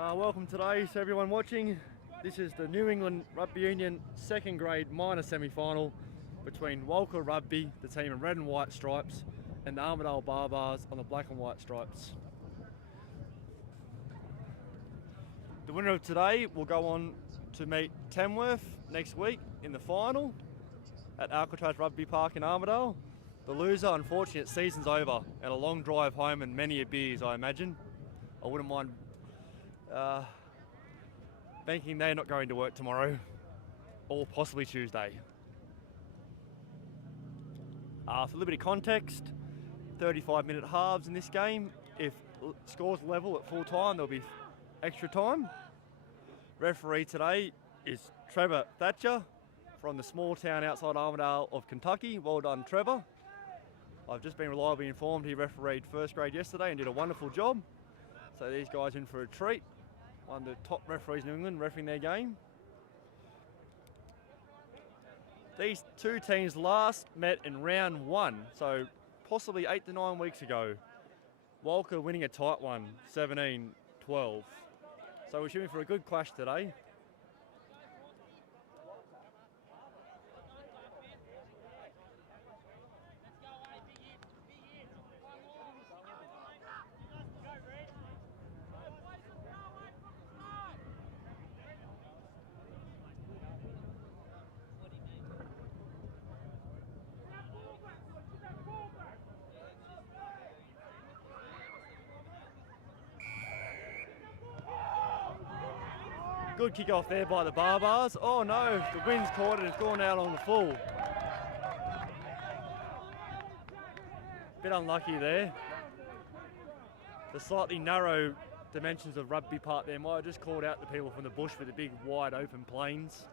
Welcome today to everyone watching. This is the New England Rugby Union second grade minor semi-final between Walcha Rugby, the team in red and white stripes, and the Armidale Baa Baas on the black and white stripes. The winner of today will go on to meet Tamworth next week in the final at Alcatraz Rugby Park in Armidale. The loser, unfortunately, season's over and a long drive home and many a beers, I imagine. I wouldn't mind thinking they're not going to work tomorrow or possibly Tuesday. For a little bit of context, 35-minute halves in this game. If scores level at full time, there'll be extra time. Referee today is Trevor Thatcher from the small town outside Armidale of Kentucky. Well done, Trevor. I've just been reliably informed he refereed first grade yesterday and did a wonderful job. So these guys in for a treat. One of the top referees in New England refereeing their game. These two teams last met in round one, so possibly 8 to 9 weeks ago. Walcha winning a tight one, 17-12. So we're shooting for a good clash today. Good kick off there by the Baa Baas. Oh no, the wind's caught it, it's gone out on the full. Bit unlucky there. The slightly narrow dimensions of Rugby Park there might have just called out the people from the bush with the big wide open plains.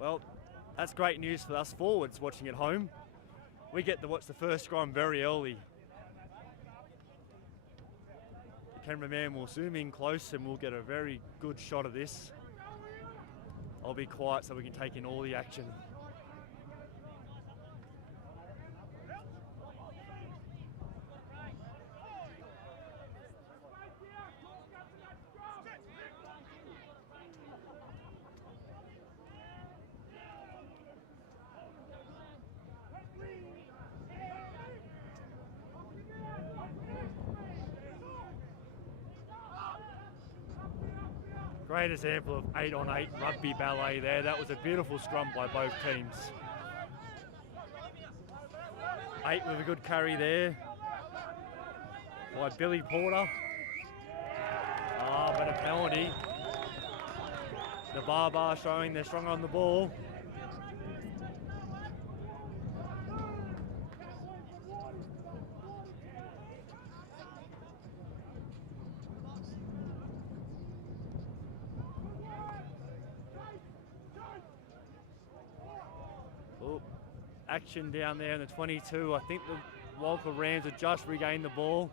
Well, that's great news for us forwards watching at home. We get to watch the first scrum very early. The cameraman will zoom in close and we'll get a very good shot of this. I'll be quiet so we can take in all the action. Great example of 8-on-8 rugby ballet there. That was a beautiful scrum by both teams. 8 with a good carry there by Billy Porter. But a penalty. The Baa Baas showing they're strong on the ball. Action down there in the 22. I think the Walcha Rams have just regained the ball.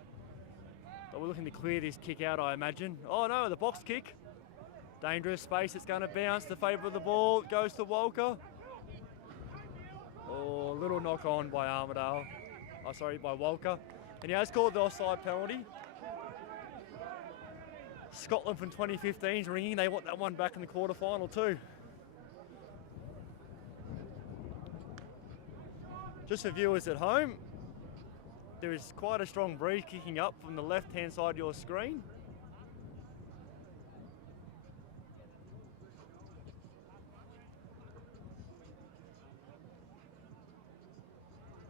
But we're looking to clear this kick out, I imagine. Oh no, the box kick. Dangerous space, it's going to bounce. The favourite of the ball goes to Walcha. Oh, a little knock on by Armidale. Oh, sorry, by Walcha. And he has called the offside penalty. Scotland from 2015 is ringing. They want that one back in the quarter-final too. Just for viewers at home, there is quite a strong breeze kicking up from the left-hand side of your screen.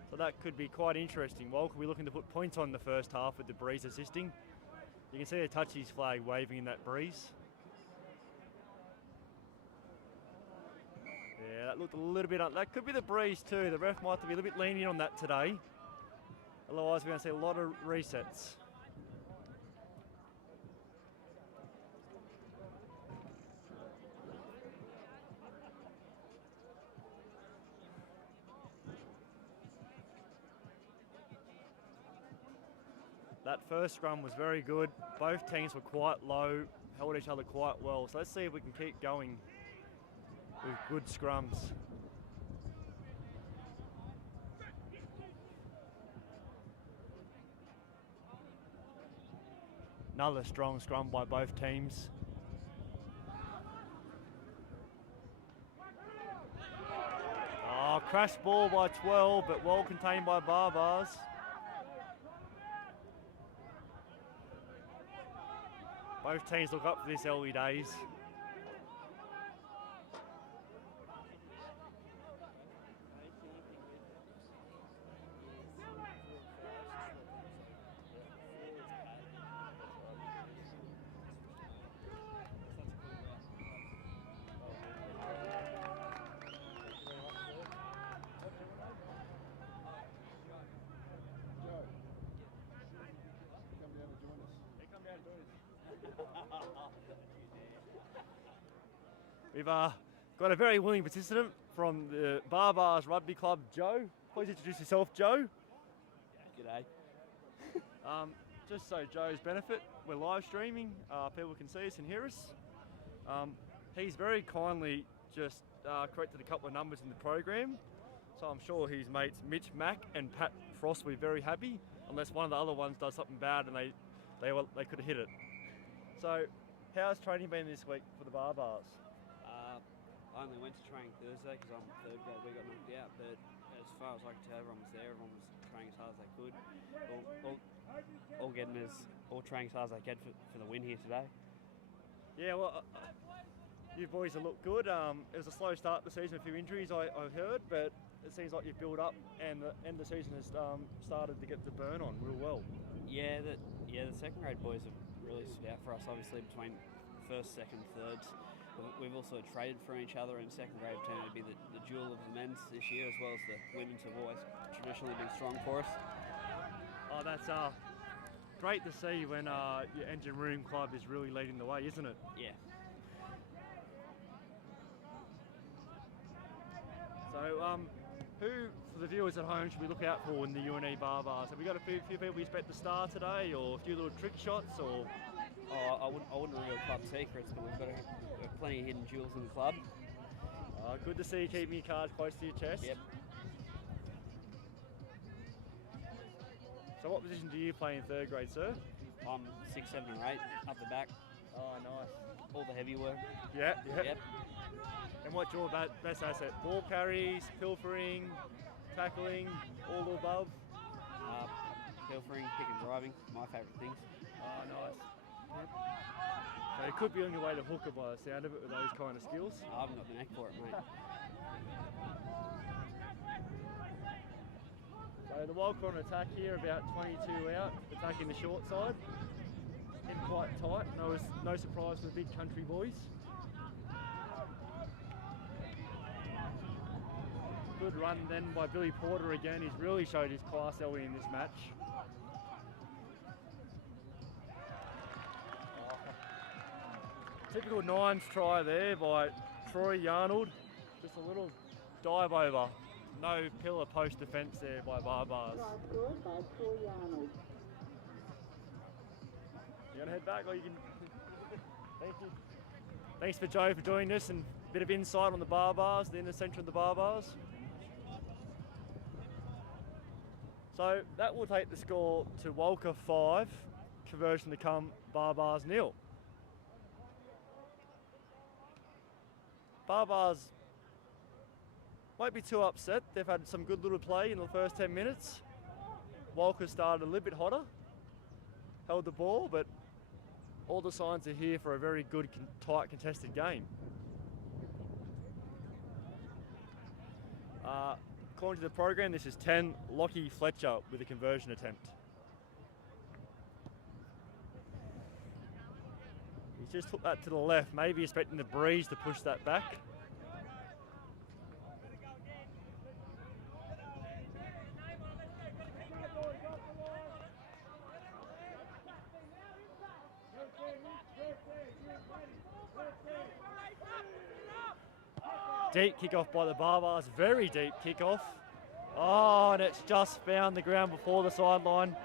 So that could be quite interesting. Walcha will be looking to put points on the first half with the breeze assisting. You can see the touchies flag waving in that breeze. Yeah, that looked a little bit, that could be the breeze too. The ref might have to be a little bit lenient on that today. Otherwise we're going to see a lot of resets. That first scrum was very good. Both teams were quite low, held each other quite well. So let's see if we can keep going with good scrums. Another strong scrum by both teams. Oh, crash ball by 12, but well contained by Baa Baas. Both teams look up for this early days. We've got a very willing participant from the Baa Baas Rugby Club, Joe. Please introduce yourself, Joe. G'day. Just so Joe's benefit, we're live streaming. People can see us and hear us. He's very kindly just corrected a couple of numbers in the program. So I'm sure his mates Mitch Mack and Pat Frost will be very happy, unless one of the other ones does something bad and they could have hit it. So how's training been this week for the Baa Baas? I only went to training Thursday because I'm third grade. We got knocked out, but as far as I could tell, everyone was there. Everyone was training as hard as they could. All training as hard as they can for the win here today. Yeah, well, you boys have looked good. It was a slow start to the season, a few injuries I heard, but it seems like you've built up and the end of the season has started to get the burn on real well. Yeah, the second grade boys have really stood out for us, obviously, between first, second, thirds. We've also traded for each other, and second grade turned to be the jewel of the men's this year, as well as the women's have always traditionally been strong for us. Oh, that's great to see when your engine room club is really leading the way, isn't it? Yeah. So, who, for the viewers at home, should we look out for in the UNE Baa Baas? Have we got a few people you expect to star today, or a few little trick shots, or? Oh, I wouldn't reveal club secrets, but we've got plenty of hidden jewels in the club. Good to see you keeping your cards close to your chest. Yep. So what position do you play in third grade, sir? I'm 6, 7 or 8, up the back. Oh, nice. All the heavy work. Yep. Yep. And what's your best asset? Ball carries, pilfering, tackling, all the above? Pilfering, pick and driving, my favourite things. Oh, nice. Yep. So you could be on your way to hooker by the sound of it with those kind of skills. I haven't got the neck for it, mate. So the Walcha on attack here, about 22 out, attacking the short side. In quite tight, no surprise for the big country boys. Good run then by Billy Porter again. He's really showed his class early in this match. Typical Nines try there by Troy Yarnold. Just a little dive over. No pillar post defence there by Baa Baas. You want to head back, or you can? Thank you. Thanks for Joe for joining us and a bit of insight on the Baa Baas, the inner centre of the Baa Baas. So that will take the score to Walcha 5, conversion to come Baa Baas 0. Baa Baas won't be too upset. They've had some good little play in the first 10 minutes. Walcha started a little bit hotter, held the ball, but all the signs are here for a very good, tight, contested game. According to the program, this is 10, Lockie Fletcher with a conversion attempt. He's just took that to the left, maybe expecting the breeze to push that back. Deep kickoff by the Baa Baas, very deep kickoff. Oh, and it's just found the ground before the sideline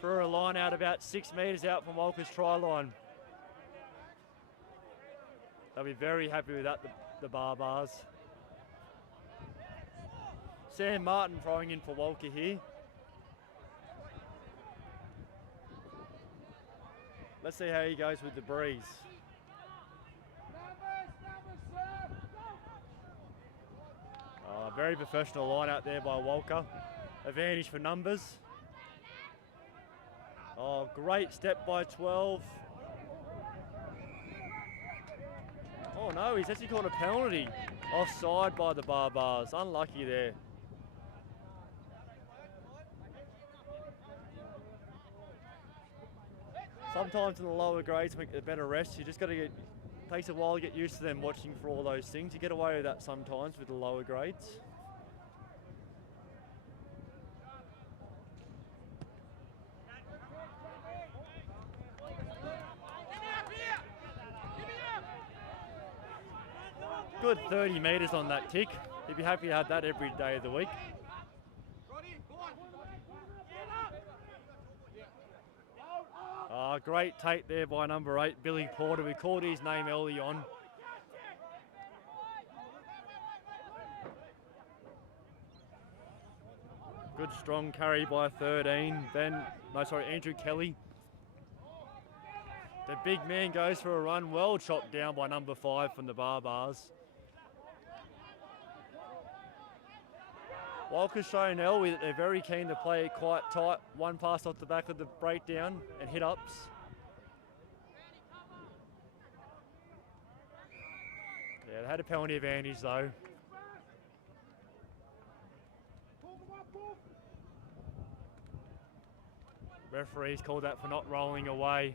for a line out about 6 metres out from Walcha's try line. They'll be very happy with that, the Baa Baas. Sam Martin throwing in for Walcha here. Let's see how he goes with the breeze. Very professional line out there by Walcha. Advantage for numbers. Oh, great step by 12. Oh no, he's actually called a penalty. Offside by the Baa Baas. Unlucky there. Sometimes in the lower grades make a better rest. You just got to get, takes a while to get used to them watching for all those things. You get away with that sometimes with the lower grades. Good 30 metres on that kick. He'd be happy to have that every day of the week. Great take there by number 8, Billy Porter. We called his name early on. Good strong carry by 13. Andrew Kelly. The big man goes for a run, well chopped down by number 5 from the Baa Baas. Walker's showing Elway that they're very keen to play it quite tight. One pass off the back of the breakdown and hit ups. Yeah, they had a penalty advantage though. Referees called that for not rolling away.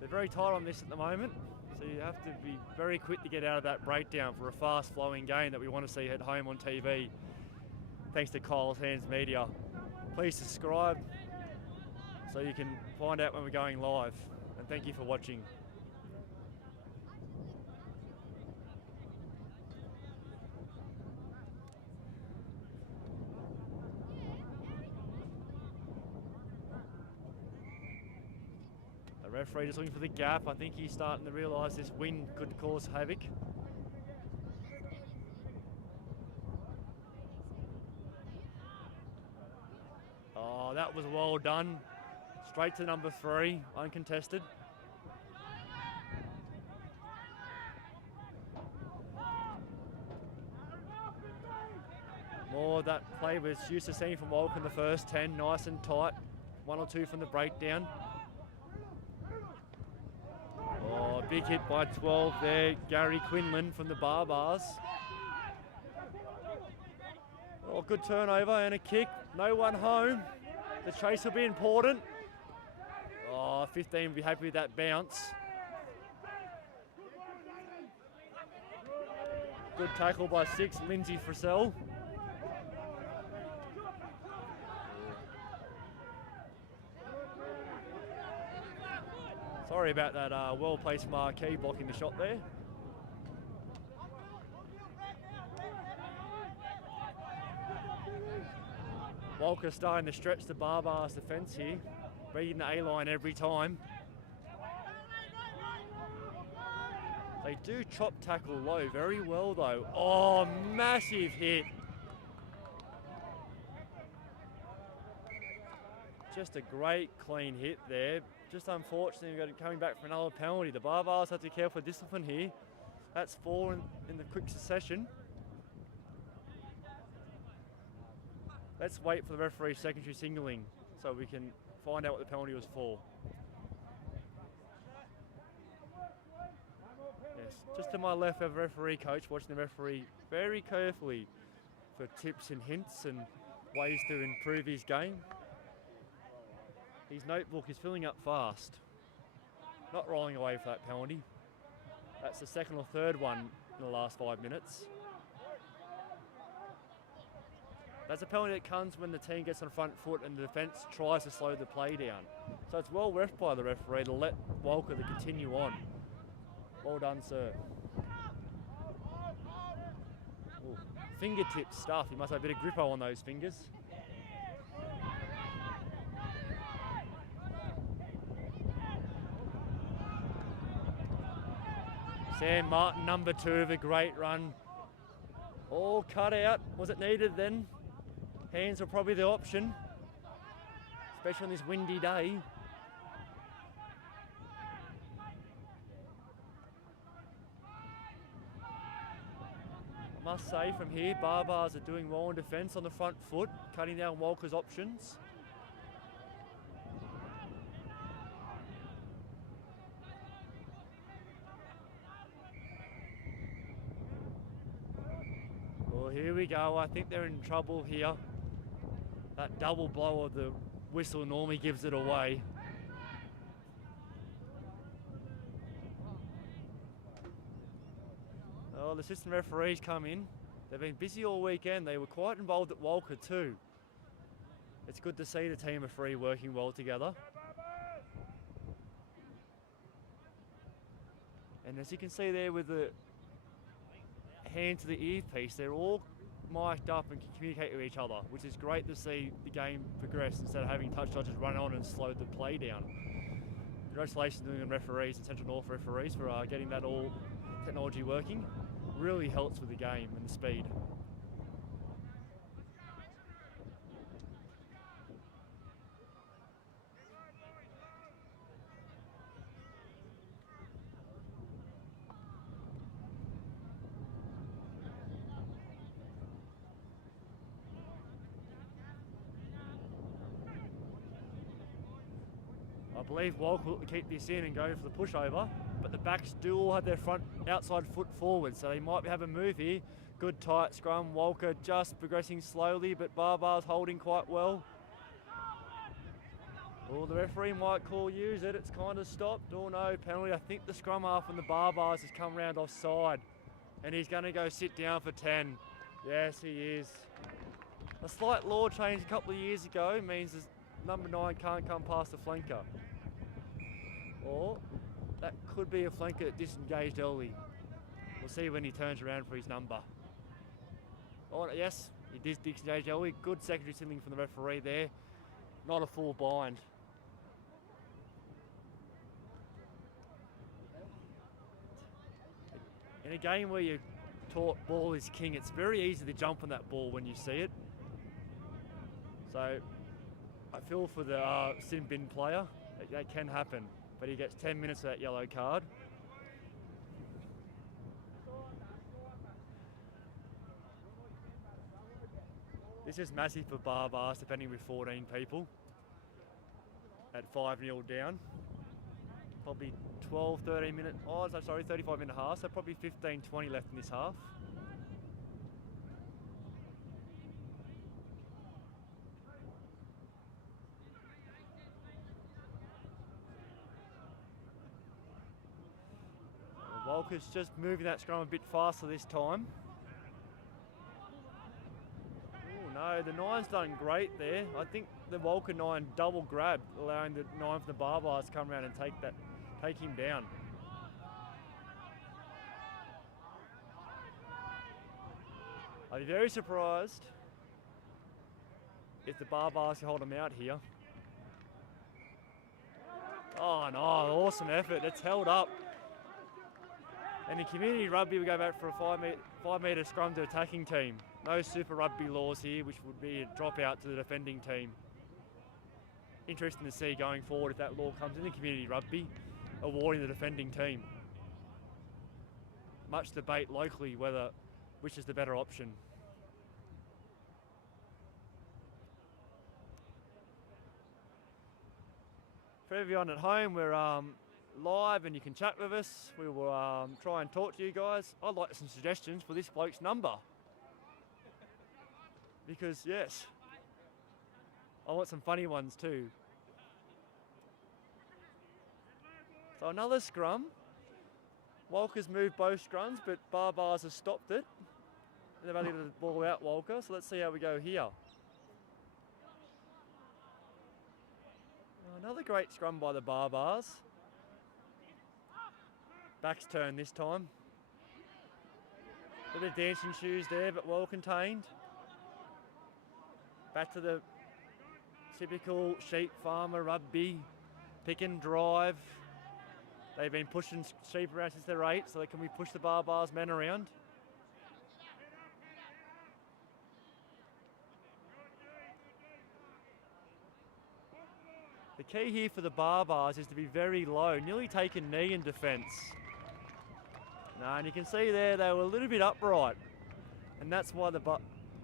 They're very tight on this at the moment, so you have to be very quick to get out of that breakdown for a fast-flowing game that we want to see at home on TV. Thanks to Kyle's Hands Media. Please subscribe so you can find out when we're going live. And thank you for watching. The referee just looking for the gap. I think he's starting to realise this wind could cause havoc. Oh, that was well done. Straight to number 3, uncontested. More of that play we're used to seeing from Walcha in the first 10, nice and tight. 1 or 2 from the breakdown. Oh, big hit by 12 there. Gary Quinlan from the Baa Baas. Oh, good turnover and a kick. No one home. The chase will be important. Oh, 15 will be happy with that bounce. Good tackle by 6, Lindsay Frissell. Sorry about that well-placed marquee blocking the shot there. Walcha starting to stretch the Baa Baas defence here, beating the A-line every time. They do chop tackle low very well though. Oh, massive hit. Just a great clean hit there. Just unfortunately, we've got it coming back for another penalty. The Baa Baas have to be careful for discipline here. That's 4 in the quick succession. Let's wait for the referee's secondary signalling so we can find out what the penalty was for. Yes, just to my left, we have a referee coach watching the referee very carefully for tips and hints and ways to improve his game. His notebook is filling up fast. Not rolling away for that penalty. That's the 2nd or 3rd one in the last 5 minutes. That's a penalty that comes when the team gets on front foot and the defence tries to slow the play down. So it's well ref by the referee to let Walcha to continue on. Well done, sir. Ooh, fingertip stuff. He must have a bit of grippo on those fingers. Sam Martin, number 2 of a great run. All cut out. Was it needed then? Hands were probably the option, especially on this windy day. Must say from here, Baa Baas are doing well in defence on the front foot, cutting down Walcha's options. Well, here we go. I think they're in trouble here. That double blow of the whistle normally gives it away. Oh, the assistant referees come in. They've been busy all weekend. They were quite involved at Walcha too. It's good to see the team of three working well together. And as you can see there with the hand to the earpiece, they're all mic'd up and can communicate with each other, which is great to see the game progress instead of having touch dodgers run on and slow the play down. Congratulations to the referees and Central North referees for getting that all technology working. Really helps with the game and the speed. I believe Walcha will keep this in and go for the pushover, but the backs do all have their front outside foot forward, so they might have a move here. Good tight scrum, Walcha just progressing slowly, but Baa Baas holding quite well. Oh, the referee might use it, it's kind of stopped. Oh no, penalty. I think the scrum half from the Baa Baas has come round offside, and he's going to go sit down for 10. Yes, he is. A slight law change a couple of years ago means number 9 can't come past the flanker. Or that could be a flanker that disengaged early. We'll see when he turns around for his number. Oh, yes, he did disengage early. Good secondary signaling from the referee there. Not a full bind. In a game where you're taught ball is king, it's very easy to jump on that ball when you see it. So I feel for the sin bin player. That can happen, but he gets 10 minutes of that yellow card. This is massive for Baa Baas, defending with 14 people at 5-0 down. Probably 12, 13 minute, 35 minute half, so probably 15, 20 left in this half. Walcha's just moving that scrum a bit faster this time. Oh no, the 9's done great there. I think the Walcha 9 double grabbed, allowing the 9 from the Baa Baas to come around and take him down. I'd be very surprised if the Baa Baas can hold him out here. Oh no, awesome effort, it's held up. And in community rugby, we go back for a 5 metre scrum to attacking team. No super rugby laws here, which would be a drop out to the defending team. Interesting to see going forward if that law comes in community rugby, awarding the defending team. Much debate locally which is the better option. For everyone at home, we're live and you can chat with us. We will try and talk to you guys. I'd like some suggestions for this bloke's number. Because yes, I want some funny ones too. So another scrum. Walcha's moved both scrums, but Baa Baas has stopped it. And they've only got the ball out Walcha, so let's see how we go here. Another great scrum by the Baa Baas. Back's turn this time. A bit of dancing shoes there, but well contained. Back to the typical sheep farmer rugby, pick and drive. They've been pushing sheep around since they're 8, so can we push the Baa Baas men around? The key here for the Baa Baas is to be very low, nearly take a knee in defence. And you can see there they were a little bit upright. and that's why the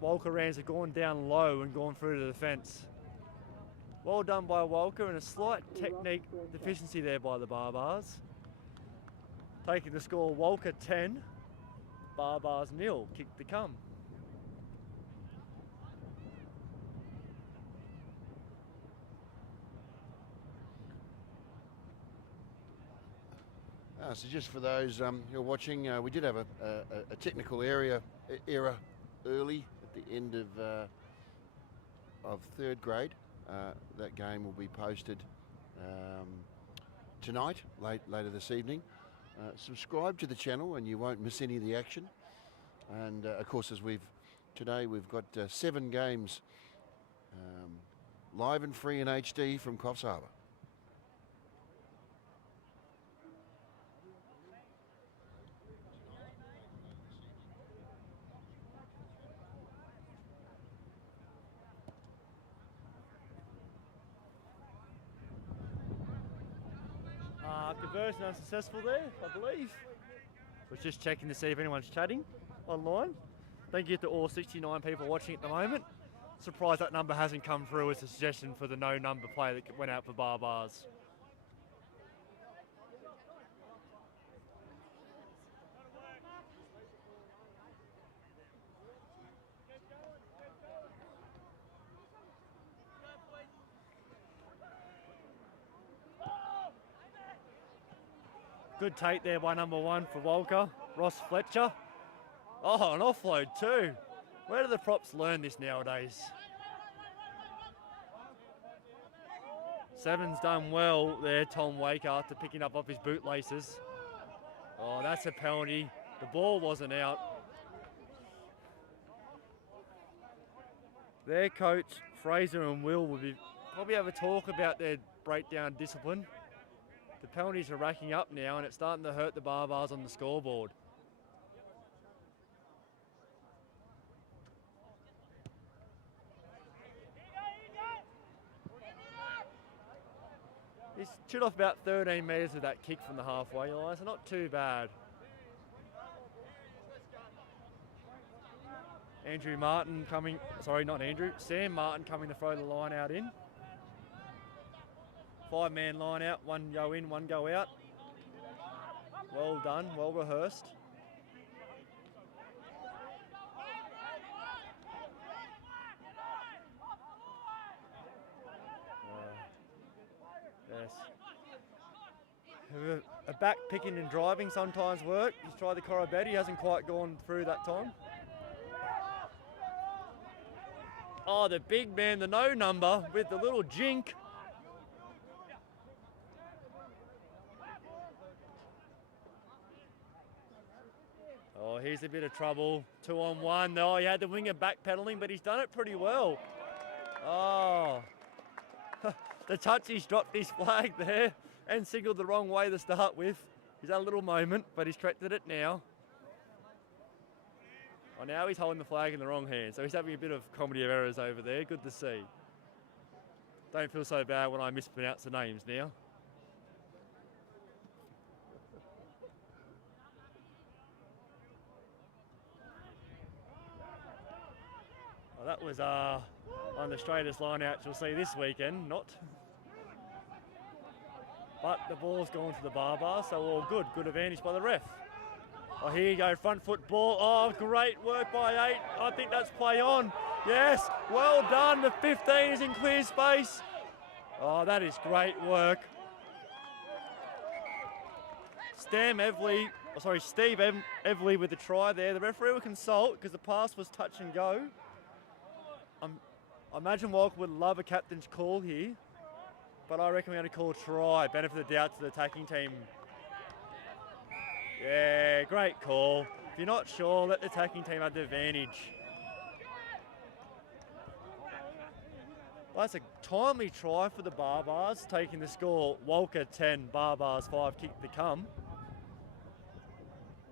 Walcha Rams have gone down low and gone through to the fence. Well done by Walcha, and a slight technique deficiency there by the Baa Baas. Taking the score, Walcha 10, Baa Baas 0, kick to come. So just for those who are watching, we did have a technical error early at the end of third grade. That game will be posted tonight, later this evening. Subscribe to the channel and you won't miss any of the action. And of course, today we've got 7 games live and free in HD from Coffs Harbour. Conversion unsuccessful there, I believe. Was just checking to see if anyone's chatting online. Thank you to all 69 people watching at the moment. Surprised that number hasn't come through as a suggestion for the no number play that went out for Baa Baas. Good take there by number 1 for Walcha, Ross Fletcher. Oh, an offload too. Where do the props learn this nowadays? 7's done well there, Tom Waker, after picking up off his bootlaces. Oh, that's a penalty. The ball wasn't out. Their coach, Fraser and Will, will probably have a talk about their breakdown discipline. The penalties are racking up now and it's starting to hurt the Baa Baas on the scoreboard. He's chewed off about 13 metres with that kick from the halfway line, so not too bad. Sam Martin coming to throw the line out in. 5-man line out, 1 go in, 1 go out. Well done, well rehearsed. Yes. A back picking and driving sometimes work. He's tried the Corabet, he hasn't quite gone through that time. Oh, the big man, the no number with the little jink. Oh, here's a bit of trouble. 2 on 1. Oh, he had the winger backpedaling, but he's done it pretty well. Oh. The touchy's dropped his flag there and signalled the wrong way to start with. He's had a little moment, but he's corrected it now. Oh, now he's holding the flag in the wrong hand, so he's having a bit of comedy of errors over there. Good to see. Don't feel so bad when I mispronounce the names now. Well, that was one of the straightest line-outs you'll see this weekend, not. But the ball's gone to the Baa Baas, so all good. Good advantage by the ref. Oh, here you go, front foot ball. Oh, great work by 8. I think that's play on. Yes, well done. The 15 is in clear space. Oh, that is great work. Steve Evely with the try there. The referee will consult because the pass was touch and go. I imagine Walcha would love a captain's call here, but I reckon we're going to call try. Benefit of the doubt to the attacking team. Yeah, great call. If you're not sure, let the attacking team have the advantage. Well, that's a timely try for the Baa Baas, taking the score. Walcha 10, Baa Baas 5, kick to come.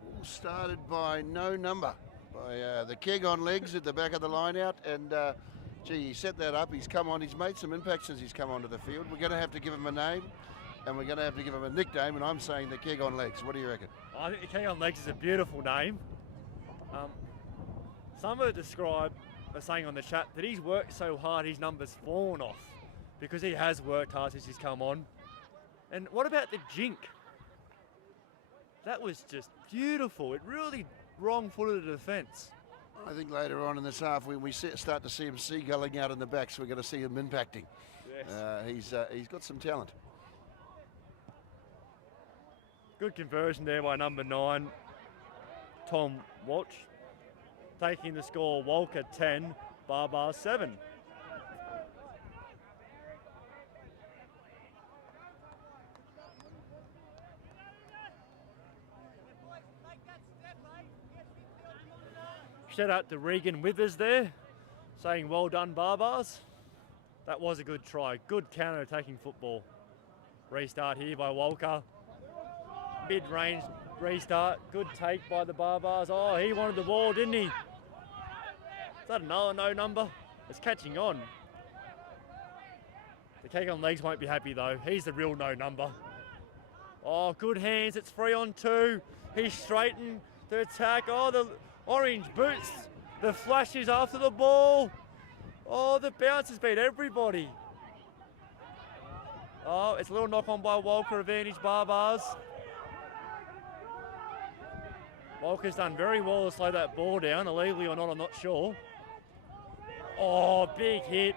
All started by no number, by the keg on legs at the back of the line out, and gee, he set that up. He's come on. He's made some impact since he's come onto the field. We're going to have to give him a name, and we're going to have to give him a nickname, and I'm saying the keg on legs. What do you reckon? I think the keg on legs is a beautiful name. Some are saying on the chat that he's worked so hard his number's fallen off because he has worked hard since he's come on. And what about the jink? That was just beautiful. It really wrong-footed the defence. I think later on in this half we start to see him seagulling out in the back, so we're going to see him impacting. Yes. He's got some talent. Good conversion there by number 9, Tom Walcha. Taking the score, Walcha 10, Baa Baas 7. Shout out to Regan Withers there, saying well done Baa Baas. That was a good try, good counter-attacking football. Restart here by Walcha. Mid-range restart, good take by the Baa Baas. Oh, he wanted the ball, didn't he? Is that another no number? It's catching on. The Keg on legs won't be happy though. He's the real no number. Oh, good hands, it's 3-on-2. He's straightened the attack. Oh, the orange boots. The flashes after the ball. Oh, the bounce has beat everybody. Oh, it's a little knock on by Walcha, advantage Baa Baas. Walker's done very well to slow that ball down, illegally or not, I'm not sure. Oh, big hit.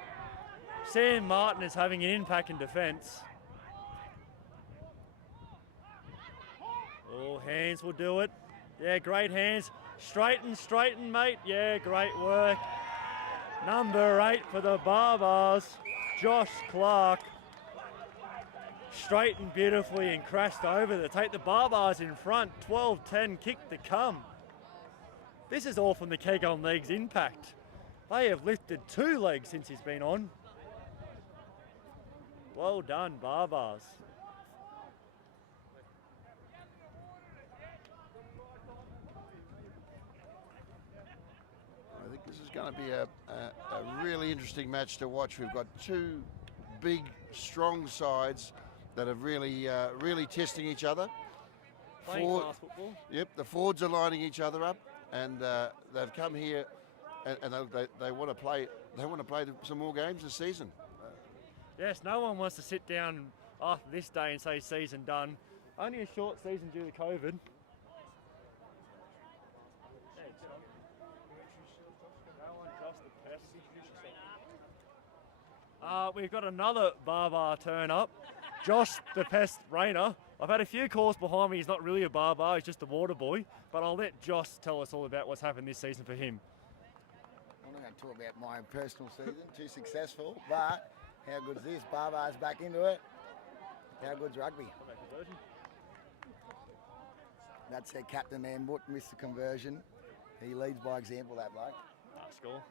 Sam Martin is having an impact in defence. Oh, hands will do it. Yeah, great hands. Straighten, mate. Yeah, great work. Number 8 for the Baa Baas, Josh Clark. Straightened beautifully and crashed over to take the Baa Baas in front. 12-10, kick to come. This is all from the Keg on legs impact. They have lifted 2 legs since he's been on. Well done, Baa Baas. I think this is going to be a really interesting match to watch. We've got 2 big, strong sides that are really testing each other. Playing fast football. Yep, the Fords are lining each other up, and they've come here, and they want to play. They want to play some more games this season. Yes, no one wants to sit down after this day and say season done. Only a short season due to COVID. We've got another Baa Baas turn up. Josh the Pest Rayner. I've had a few calls behind me. He's not really a Baa Baas, he's just a water boy. But I'll let Josh tell us all about what's happened this season for him. I'm not going to talk about my personal season, too successful, but how good's this? Baa Baas back into it. How good's rugby? That's their captain there, Moot, missed the conversion. He leads by example, that bloke. Nice score.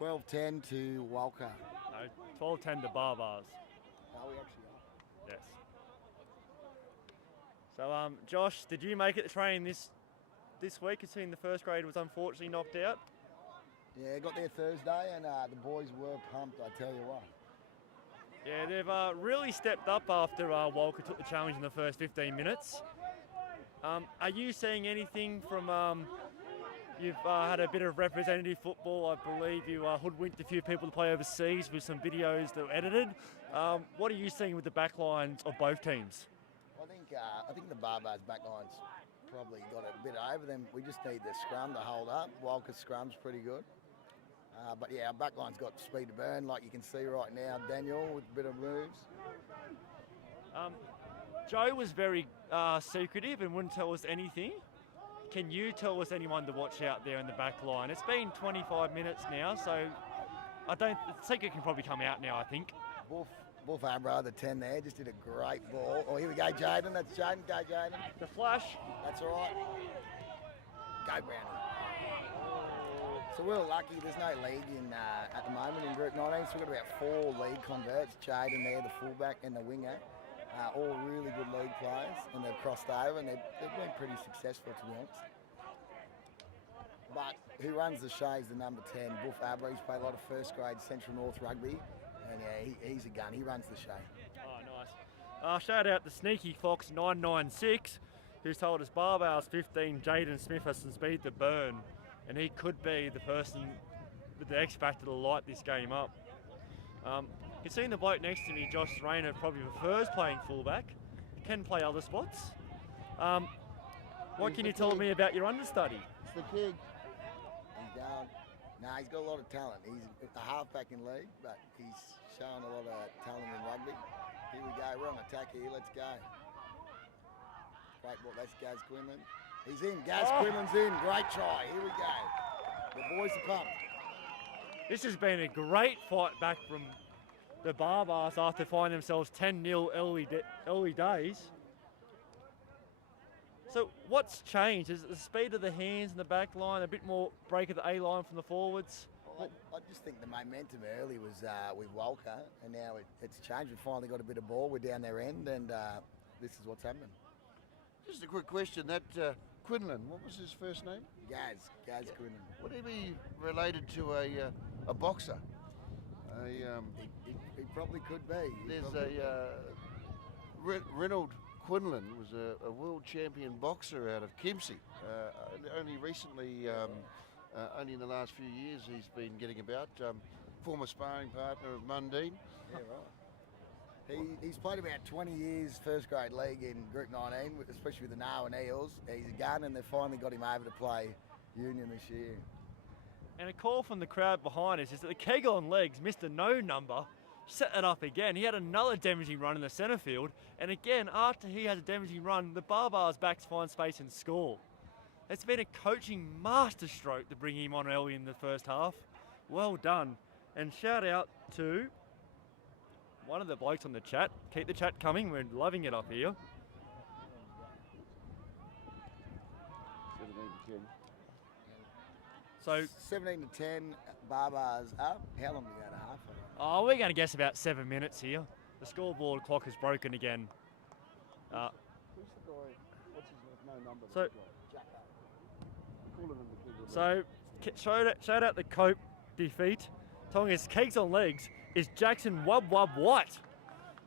12-10 to Walcha. No, 12-10 to Baa Baas. Oh, we actually are. Yes. So, Josh, did you make it to training this week? Considering the first grade was unfortunately knocked out. Yeah, got there Thursday, and the boys were pumped, I tell you what. Yeah, they've really stepped up after Walcha took the challenge in the first 15 minutes. Are you seeing anything from... You've had a bit of representative football. I believe you hoodwinked a few people to play overseas with some videos that were edited. What are you seeing with the backlines of both teams? I think the Baa Baas backline's probably got a bit over them. We just need the scrum to hold up. Walker's scrum's pretty good. But yeah, our backline's got speed to burn, like you can see right now. Daniel with a bit of moves. Joe was very secretive and wouldn't tell us anything. Can you tell us anyone to watch out there in the back line? It's been 25 minutes now, so the secret can probably come out now, I think. Wolf Abra, the 10 there, just did a great ball. Oh, here we go, Jaden. That's Jaden. Go, Jaden. The flash. That's all right. Go, Brownie. So we're lucky. There's no league at the moment in Group 19, so we've got about 4 league converts. Jaden there, the fullback and the winger. All really good league players, and they've crossed over, and they've been pretty successful, to be honest. But who runs the show is the number 10, Wolf Abra. He's played a lot of first grade Central North rugby, and yeah, he's a gun. He runs the show. Oh, nice. Shout out to Sneaky Fox 996, who's told us Baa Baas 15, Jaden Smith has some speed to burn. and he could be the person with the X factor to light this game up. You can see the bloke next to me, Josh Rayner, probably prefers playing fullback. Can play other spots. What can you tell me about your understudy? It's the kid. He's down. Nah, he's got a lot of talent. He's a halfback in league, but he's showing a lot of talent in rugby. Here we go. We're on attack here. Let's go. Great ball. That's Gaz Quinlan. He's in. Gaz Quinlan's in. Great try. Here we go. The boys are pumped. This has been a great fight back from the Baa Baas after finding themselves 10-0 early days. So what's changed? Is it the speed of the hands in the back line, a bit more break of the A-line from the forwards? I just think the momentum early was with Walcha, and now it's changed. We've finally got a bit of ball. We're down their end, and this is what's happening. Just a quick question. That Quinlan, what was his first name? Gaz Quinlan. Would he be related to a boxer? He probably could be. There's Reynold Quinlan was a world champion boxer out of Kempsey. Only recently, only in the last few years, he's been getting about. Former sparring partner of Mundine. Yeah, right. He's played about 20 years first grade league in Group 19, especially with the Nile and Eels. He's a gun, and they've finally got him over to play Union this year. And a call from the crowd behind us is that the keg on legs, Mr. No Number, set it up again. He had another damaging run in the centre field, and again, after he has a damaging run, the Baa Baas backs find space and score. It's been a coaching masterstroke to bring him on early in the first half. Well done. And shout out to one of the blokes on the chat. Keep the chat coming, we're loving it up here. So 17 to 10, Baa Baas up. How long do we go to half? Oh, we're going to guess about 7 minutes here. The scoreboard clock has broken again. Who's the guy? What's his name? No number. So- Cooler than the kid. So, shout out the Cope defeat. Telling us Kegs on Legs is Jackson Wub White.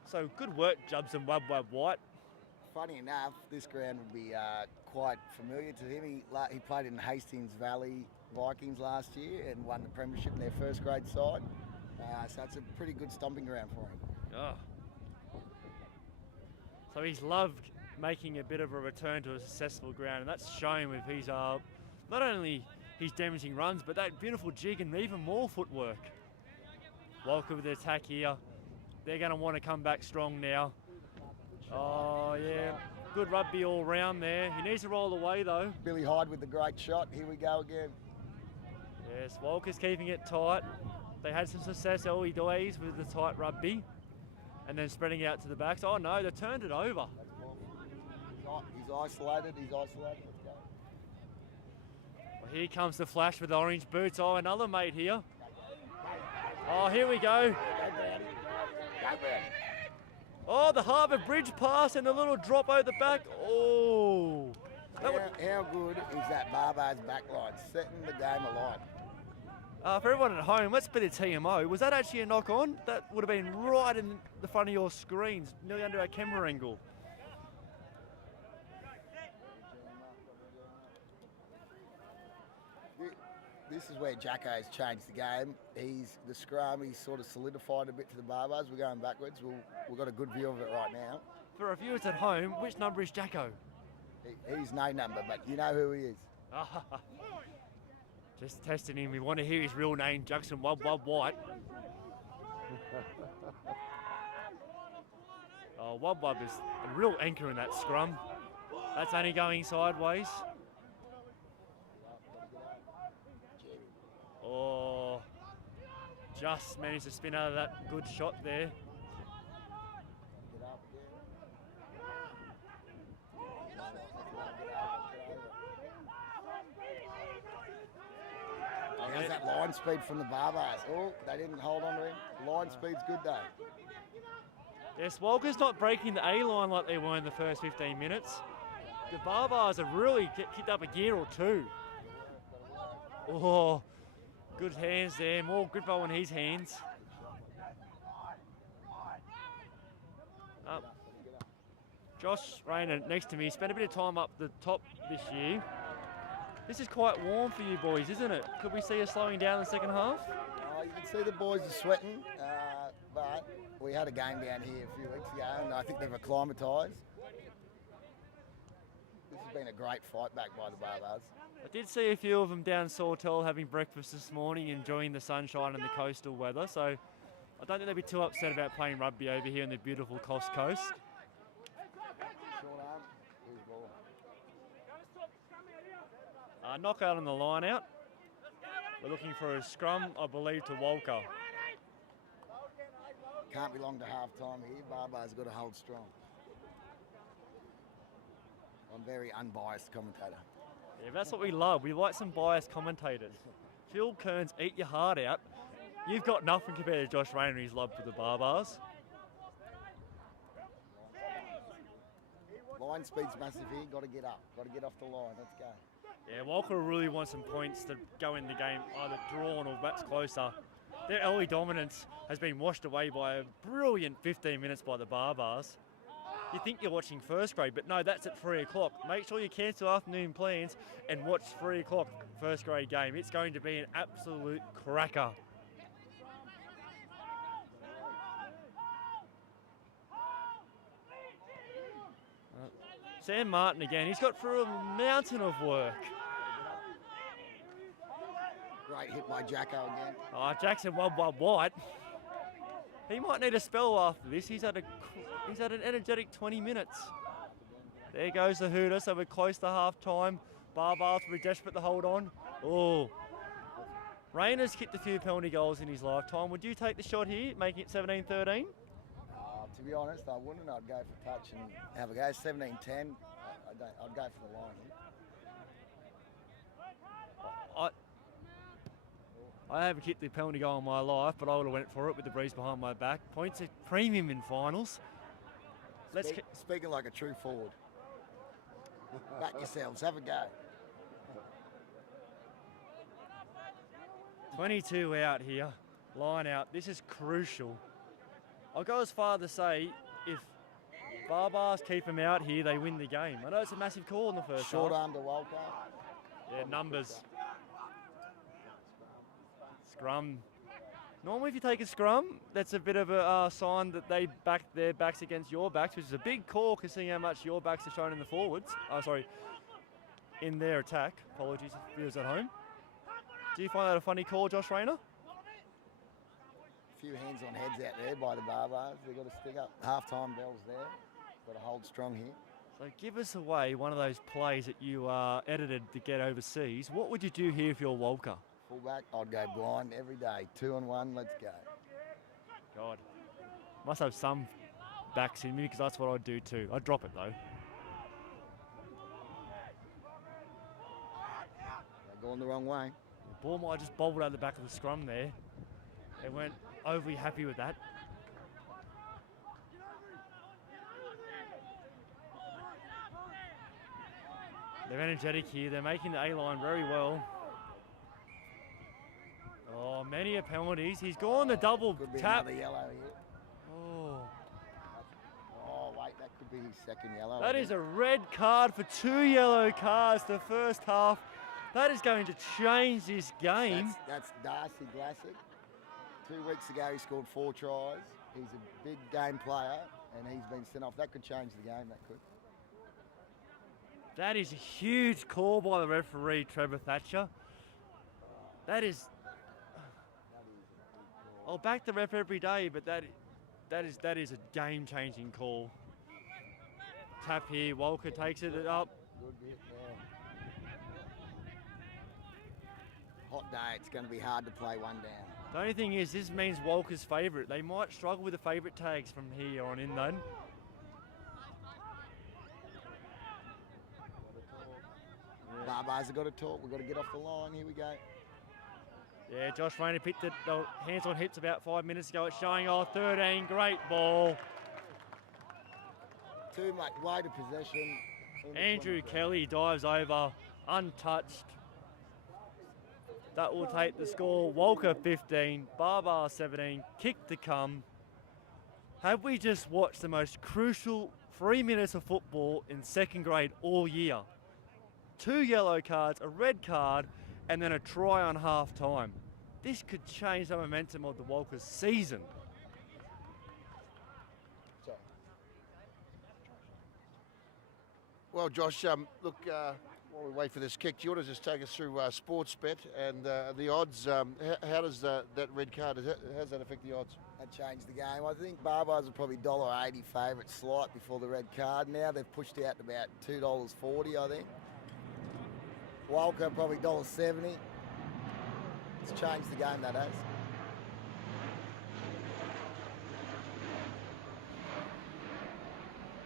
So good work, Jubson Wub White. Funny enough, this ground would be quite familiar to him. He played in Hastings Valley Vikings last year and won the premiership in their first grade side. So it's a pretty good stomping ground for him. Oh. So he's loved making a bit of a return to a successful ground, and that's shown with his not only his damaging runs, but that beautiful jig and even more footwork. Walcha with the attack here. They're going to want to come back strong now. Oh yeah, good rugby all round there. He needs to roll away though. Billy Hyde with the great shot. Here we go again. Yes, Walker's keeping it tight. They had some success early days with the tight rugby, and then spreading out to the backs. Oh no, they turned it over. He's isolated. Let's go. Well, here comes the flash with the orange boots. Oh, another mate here. Oh, here we go. Oh, the Harbour Bridge pass and a little drop over the back. Oh. How good is that Baa Baas back line, setting the game alight? For everyone at home, let's bit of TMO. Was that actually a knock on? That would have been right in the front of your screens, nearly under our camera angle. This is where Jacko has changed the game. The scrum, he's sort of solidified a bit for the Baa Baas. We're going backwards. We've got a good view of it right now. For our viewers at home, which number is Jacko? He's no number, but you know who he is. Just testing him. We want to hear his real name, Jackson Wub White. Oh, Wub is a real anchor in that scrum. That's only going sideways. Oh, just managed to spin out of that good shot there. How's that line speed from the Baa Baas? Oh, they didn't hold on to him. Line speed's good though. Yes, Walker's not breaking the A-line like they were in the first 15 minutes. The Baa Baas have really kicked up a gear or two. Oh, good hands there. More grippo in his hands. Josh Rayner next to me spent a bit of time up the top this year. This is quite warm for you boys, isn't it? Could we see us slowing down in the second half? You can see the boys are sweating, but we had a game down here a few weeks ago, and I think they've acclimatised. This has been a great fight back by the Baa Baas. I did see a few of them down Sawtell having breakfast this morning, enjoying the sunshine and the coastal weather, so I don't think they'd be too upset about playing rugby over here in the beautiful Coast Coast. Short arm, here's ball. Knockout on the line out. We're looking for a scrum, I believe, to Walcha. Can't be long to half time here. Baa Baas got to hold strong. I'm very unbiased commentator. Yeah, that's what we love. We like some biased commentators. Phil Kearns, eat your heart out. You've got nothing compared to Josh Rayner, his love for the Baa Baas. Line speed's massive here. Got to get up. Got to get off the line. Let's go. Yeah, Walcha really wants some points to go in the game, either drawn or bats closer. Their early dominance has been washed away by a brilliant 15 minutes by the Baa Baas. You think you're watching first grade, but no, that's at 3 o'clock. Make sure you cancel afternoon plans and watch 3 o'clock first grade game. It's going to be an absolute cracker. Sam Martin again, he's got through a mountain of work. Great hit by Jacko again. Oh, Jackson White. He might need a spell after this. He's had an energetic 20 minutes. There goes the hooter, so we're close to half time. Baa Baas will be desperate to hold on. Oh. Rayner's kicked a few penalty goals in his lifetime. Would you take the shot here, making it 17-13? To be honest, I wouldn't. I'd go for touch and have a go. 17-10. I'd go for the line here. I haven't kicked the penalty goal in my life, but I would have went for it with the breeze behind my back. Points at premium in finals. Speaking like a true forward. Back yourselves. Have a go. 22 out here. Line out. This is crucial. I'll go as far to say if Baa Baas keep them out here, they win the game. I know it's a massive call in the first Short half. arm to Walcha. Yeah, numbers. Scrum. Normally if you take a scrum, that's a bit of a sign that they back their backs against your backs, which is a big call considering how much your backs are shown in the forwards. In their attack. Apologies if viewers at home. Do you find that a funny call, Josh Rayner? A few hands on heads out there by the Baa Baas. They've got to stick up. Half-time bells there. Got to hold strong here. So give us away one of those plays that you edited to get overseas. What would you do here if you're Walcha? Fullback, I'd go blind every day. 2-on-1, let's go. God. Must have some backs in me because that's what I'd do too. I'd drop it though. They're going the wrong way. The ball might have just bobbled out the back of the scrum there. They weren't overly happy with that. They're energetic here. They're making the A-line very well. Oh, many a penalties. He's gone the double Could be tap. another yellow here. Oh, Oh, wait, that could be his second yellow. that is a red card for 2 yellow cards the first half. That is going to change this game. That's Darcy Glassick. 2 weeks ago, he scored 4 tries. He's a big game player, and he's been sent off. That could change the game, that could. That is a huge call by the referee, Trevor Thatcher. That is... I'll back the ref every day, but that is a game-changing call. Tap here, Walcha takes it up. Good hit there. Hot day, it's going to be hard to play one down. The only thing is, this means Walcha's favourite. They might struggle with the favourite tags from here on in then. Baa Baas have got to talk. We've got to get off the line. Here we go. Yeah, Josh Rayner picked it, the hands on hips about 5 minutes ago. It's showing 13. Great ball. Too much weight of possession. Andrew Kelly dives over, untouched. That will take the score. Walcha 15, Baa Baas 17, kick to come. Have we just watched the most crucial 3 minutes of football in second grade all year? 2 yellow cards, a red card, and then a try on half time. This could change the momentum of the Walker's season. Well, Josh, look, while we wait for this kick, do you want to just take us through sports bet and the odds? How does that red card, how does that affect the odds? That changed the game. I think Baa Baas were probably $1.80 favourite slight before the red card. Now they've pushed out to about $2.40, I think. Walcha probably $1.70. It's changed the game, that has.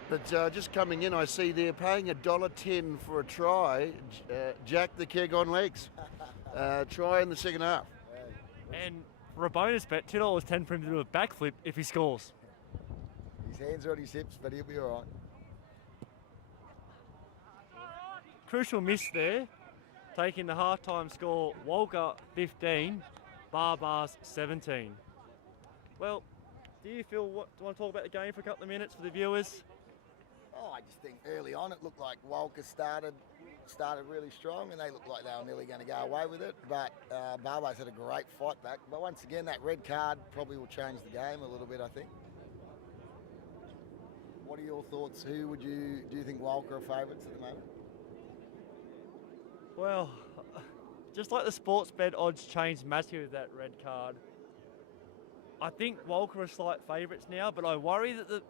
But just coming in, I see they're paying $1.10 for a try. Jack the keg on legs. Try in the second half. And for a bonus bet, $2.10 for him to do a backflip if he scores. His hands are on his hips, but he'll be all right. Crucial miss there, taking the halftime score, Walcha 15, Baa Baas 17. Well, do you want to talk about the game for a couple of minutes for the viewers? Oh, I just think early on it looked like Walcha started really strong, and they looked like they were nearly going to go away with it. But Baa Baas had a great fight back. But once again, that red card probably will change the game a little bit, I think. What are your thoughts? Who do you think Walcha are favourites at the moment? Well, just like the sports bet odds changed massively with that red card, I think Walcha are slight favourites now, but I worry that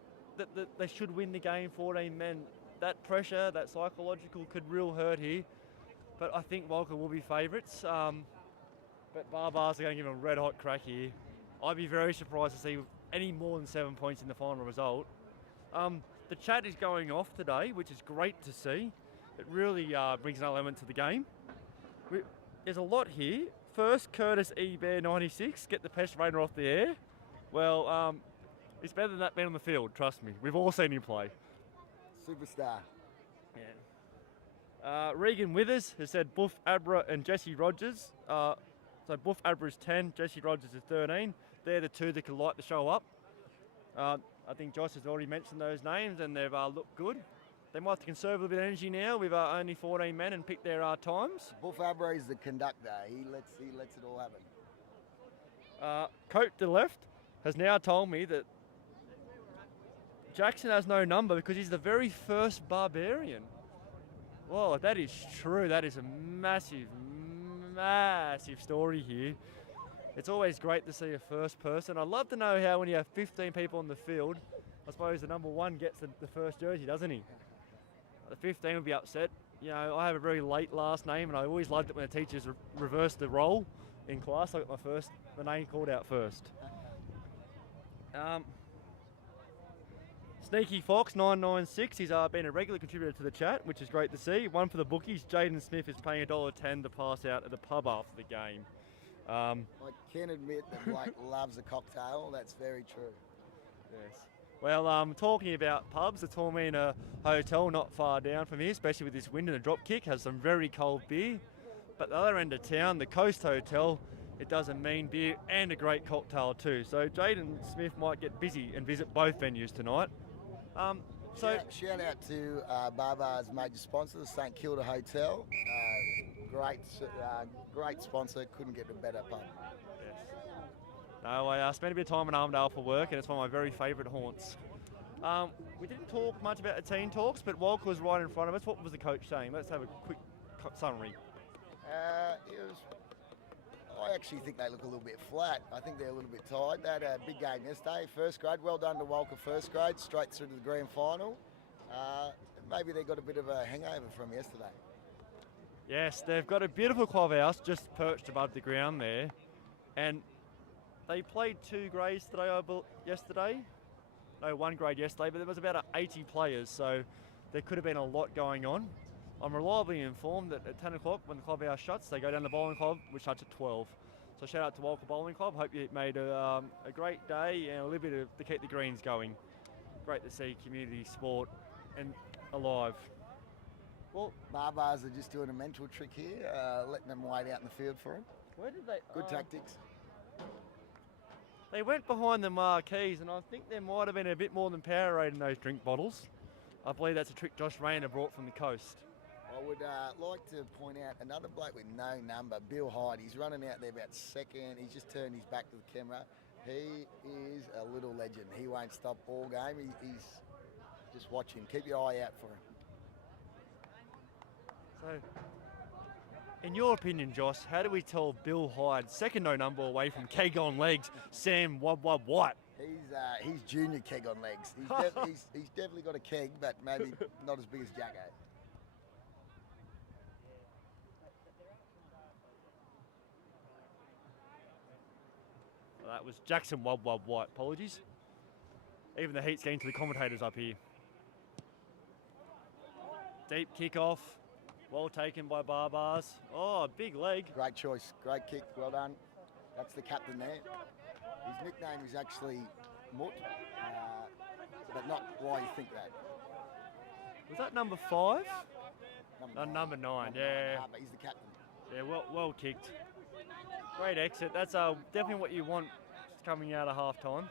they should win the game 14 men. That pressure, that psychological could real hurt here, but I think Walcha will be favourites. But Baa Baas are going to give them a red hot crack here. I'd be very surprised to see any more than 7 points in the final result. The chat is going off today, which is great to see. It really brings an element to the game. There's a lot here. First, Curtis E. Bear 96, get the pest raider off the air. Well, it's better than that being on the field, trust me. We've all seen him play. Superstar. Yeah. Regan Withers has said Buff Abra and Jesse Rogers. So Buff Abra is 10, Jesse Rogers is 13. They're the two that can light the show up. I think Josh has already mentioned those names, and they've looked good. They might have to conserve a little bit of energy now with only 14 men and pick their times. Buff Abra is the conductor. He lets it all happen. Coat to the left has now told me that Jackson has no number because he's the very first barbarian. Well, if that is true, that is a massive, massive story here. It's always great to see a first person. I'd love to know how when you have 15 people on the field, I suppose the number one gets the first jersey, doesn't he? The 15 will be upset. You know, I have a very late last name, and I always loved it when the teachers reversed the role in class. I got the name called out first. Sneaky Fox 996. He's been a regular contributor to the chat, which is great to see. One for the bookies. Jaden Smith is paying $1.10 to pass out at the pub after the game. I can admit that Blake loves a cocktail. That's very true. Yes. Well, talking about pubs, the Tormina Hotel not far down from here, especially with this wind and the drop kick, has some very cold beer. But the other end of town, the Coast Hotel, it does a mean beer and a great cocktail too. So Jaden Smith might get busy and visit both venues tonight. Shout out to Baa Baas' major sponsor, the St Kilda Hotel. Great sponsor, couldn't get a better pub. Yes. No, I spent a bit of time in Armidale for work, and it's one of my very favourite haunts. We didn't talk much about the team talks, but Walcha was right in front of us. What was the coach saying? Let's have a quick summary. I actually think they look a little bit flat. I think they're a little bit tired. They had a big game yesterday, first grade. Well done to Walcha first grade, straight through to the grand final. Maybe they got a bit of a hangover from yesterday. Yes, they've got a beautiful clubhouse just perched above the ground there. And they played 2 grades today, yesterday. No, 1 grade yesterday, but there was about 80 players, so there could have been a lot going on. I'm reliably informed that at 10 o'clock when the clubhouse shuts, they go down to the bowling club, which shuts at 12. So shout out to Walcha Bowling Club. Hope you made a great day and a little bit to keep the greens going. Great to see community sport and alive. Well, Baa Baas are just doing a mental trick here, letting them wait out in the field for him. Where did they? Good tactics. They went behind the marquees, and I think there might have been a bit more than Powerade in those drink bottles. I believe that's a trick Josh Rayner brought from the coast. would like to point out another bloke with no number, Bill Hyde. He's running out there about second. He's just turned his back to the camera. He is a little legend. He won't stop all game. He's just watch him. Keep your eye out for him. So, in your opinion, Josh, how do we tell Bill Hyde, second no number away from keg on legs, Sam White? He's junior keg on legs. He's definitely got a keg, but maybe not as big as Jacko. Well, that was Jackson White. Apologies. Even the heat's getting to the commentators up here. Deep kick-off. Well taken by Baa Baas. Oh, big leg. Great choice. Great kick. Well done. That's the captain there. His nickname is actually Mutt, but not why you think that. Was that number 5? Number 9, yeah. But he's the captain. Yeah, well kicked. Great exit. That's definitely what you want coming out of half-time.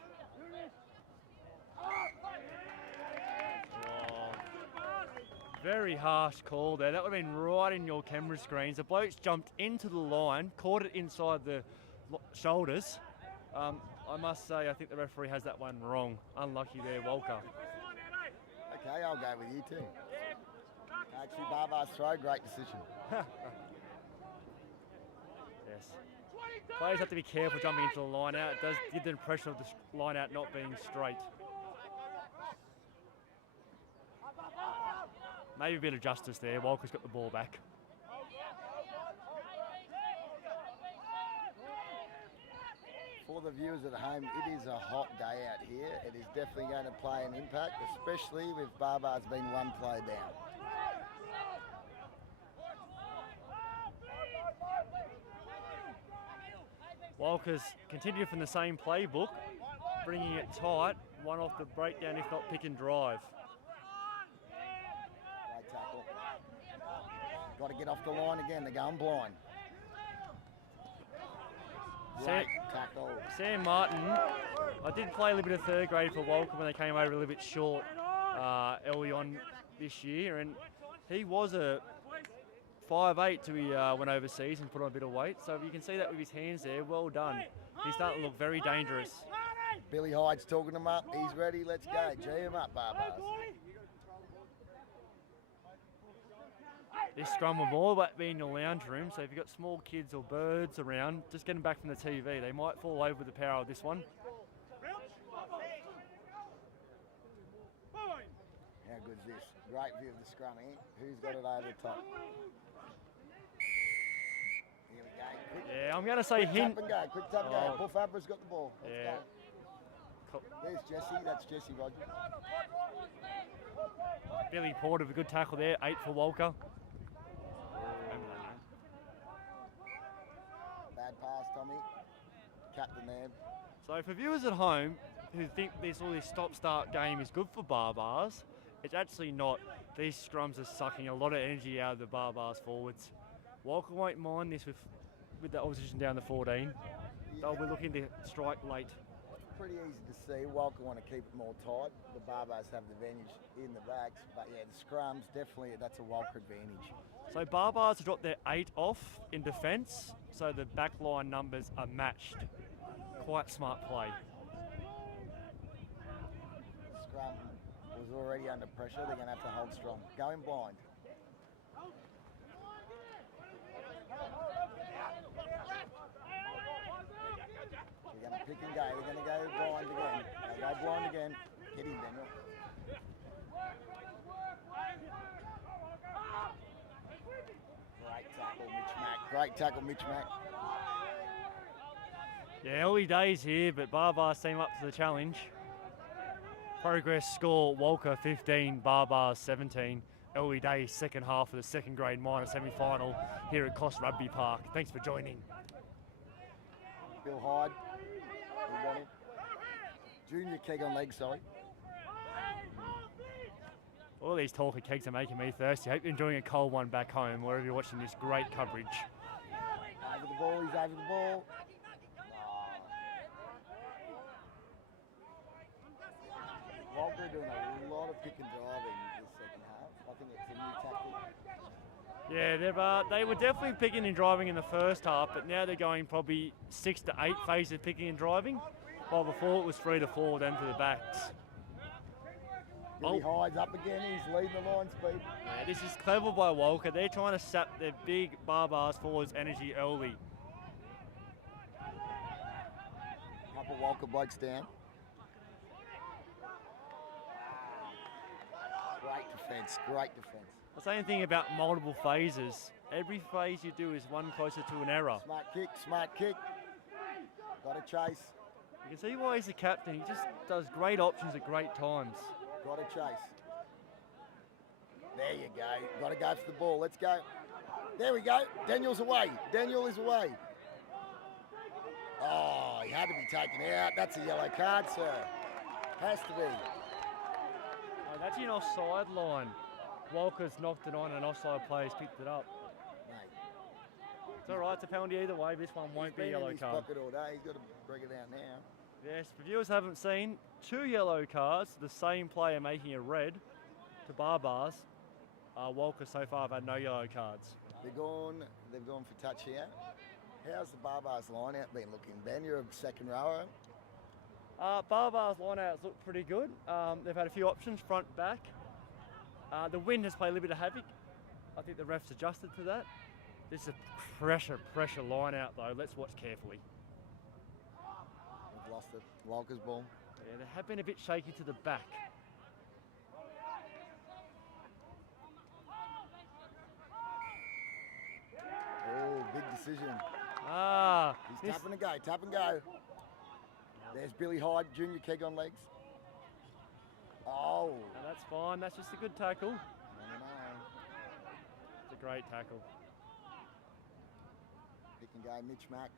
Oh, very harsh call there. That would have been right in your camera screens. The bloke's jumped into the line, caught it inside the shoulders. I must say, I think the referee has that one wrong. Unlucky there, Walcha. Okay, I'll go with you too. Actually, Baa Baas throw, great decision. Yes. Players have to be careful jumping into the line out. It does give the impression of the line out not being straight. Maybe a bit of justice there. Walker's got the ball back. For the viewers at home, it is a hot day out here. It is definitely going to play an impact, especially with Baa Baas being one play down. Walker's continued from the same playbook, bringing it tight, one off the breakdown, if not pick and drive. Great tackle. Got to get off the line again. They're going blind. Great tackle. Sam Martin, I did play a little bit of third grade for Walker when they came over a little bit short early on this year, and he was a 5'8" till he went overseas and put on a bit of weight. So if you can see that with his hands there, well done. He's starting to look very dangerous. Billy Hyde's talking him up. He's ready. Let's go. G him up, Baa Baas. This scrum will all but be in your lounge room, so if you've got small kids or birds around, just get them back from the TV. They might fall over with the power of this one. How good is this? Great view of the scrum here. Who's got it over the top? Here we go. Quick, Yeah, I'm going to say hint. tap and go. Quick tap and go. Paul Fabra's got the ball. Let's Yeah. go. There's Jesse. That's Jesse Rogers. Billy Porter with a good tackle there, 8 for Walker. Bad pass, Tommy. Captain there. So for viewers at home who think all this stop-start game is good for Baa Baas, it's actually not. These scrums are sucking a lot of energy out of the Baa Baas forwards. Walker won't mind this with the opposition down the 14. They'll be looking to strike late. Pretty easy to see. Walker want to keep it more tight. The Baa Baas have the advantage in the backs, but yeah, the scrums definitely that's a Walker advantage. So Baa Baas have dropped their 8 off in defence, so the backline numbers are matched. Quite smart play. Scrum was already under pressure. They're going to have to hold strong. Going blind. They're going to pick and go. They're going to go blind again. They go blind again. Get him, Daniel. Great tackle, Mitch Mack. Great tackle, Mitch Mack. Yeah, early days here, but Baa Baas team up to the challenge. Progress score, Walker 15, Baa Baas 17. Early days, second half of the second grade minor semi-final here at Cost Rugby Park. Thanks for joining. Bill Hyde. We want him. Junior keg on leg, sorry. All these talker kegs are making me thirsty. Hope you're enjoying a cold one back home, wherever you're watching this great coverage. Over the ball, he's over the ball. Walker doing a lot of pick and driving this second half. I think it's a new tactic. Yeah, they were definitely picking and driving in the first half, but now they're going probably 6 to 8 phases of picking and driving, while before it was 3 to 4 then to the backs. Billy Hyde's up again, he's leading the line speed. Yeah, this is clever by Walcha. They're trying to sap their big Baa Baas forwards' energy early. Couple Walcha blokes down. Great defence, great defence. The same thing about multiple phases. Every phase you do is one closer to an error. Smart kick. Got to chase. You can see why he's the captain. He just does great options at great times. Got to chase. There you go. Got to go for the ball. Let's go. There we go. Daniel's away. Daniel is away. Oh, he had to be taken out. That's a yellow card, sir. Has to be. Oh, that's an offside line. Walker's knocked it on and offside players picked it up. Mate. It's all right. It's a penalty either way. This one won't be a yellow He's card. been in his pocket all day. He's got to bring it out now. Yes, for viewers haven't seen, 2 yellow cards, the same player making a red to Baa Baas. Walker so far have had no yellow cards. They've gone for touch here. How's the Baa Baas line out been looking, Ben? You're a second rower. Baa Baas line-outs look pretty good. They've had a few options, front, back. The wind has played a little bit of havoc. I think the refs adjusted to that. This is a pressure line-out though. Let's watch carefully. We've lost it. Walker's ball. Yeah, they have been a bit shaky to the back. Oh, big decision. He's This- tap and go. There's Billy Hyde, junior keg on legs. Oh. No, that's fine. That's just a good tackle. No. It's a great tackle. Pick and go, Mitch Mack.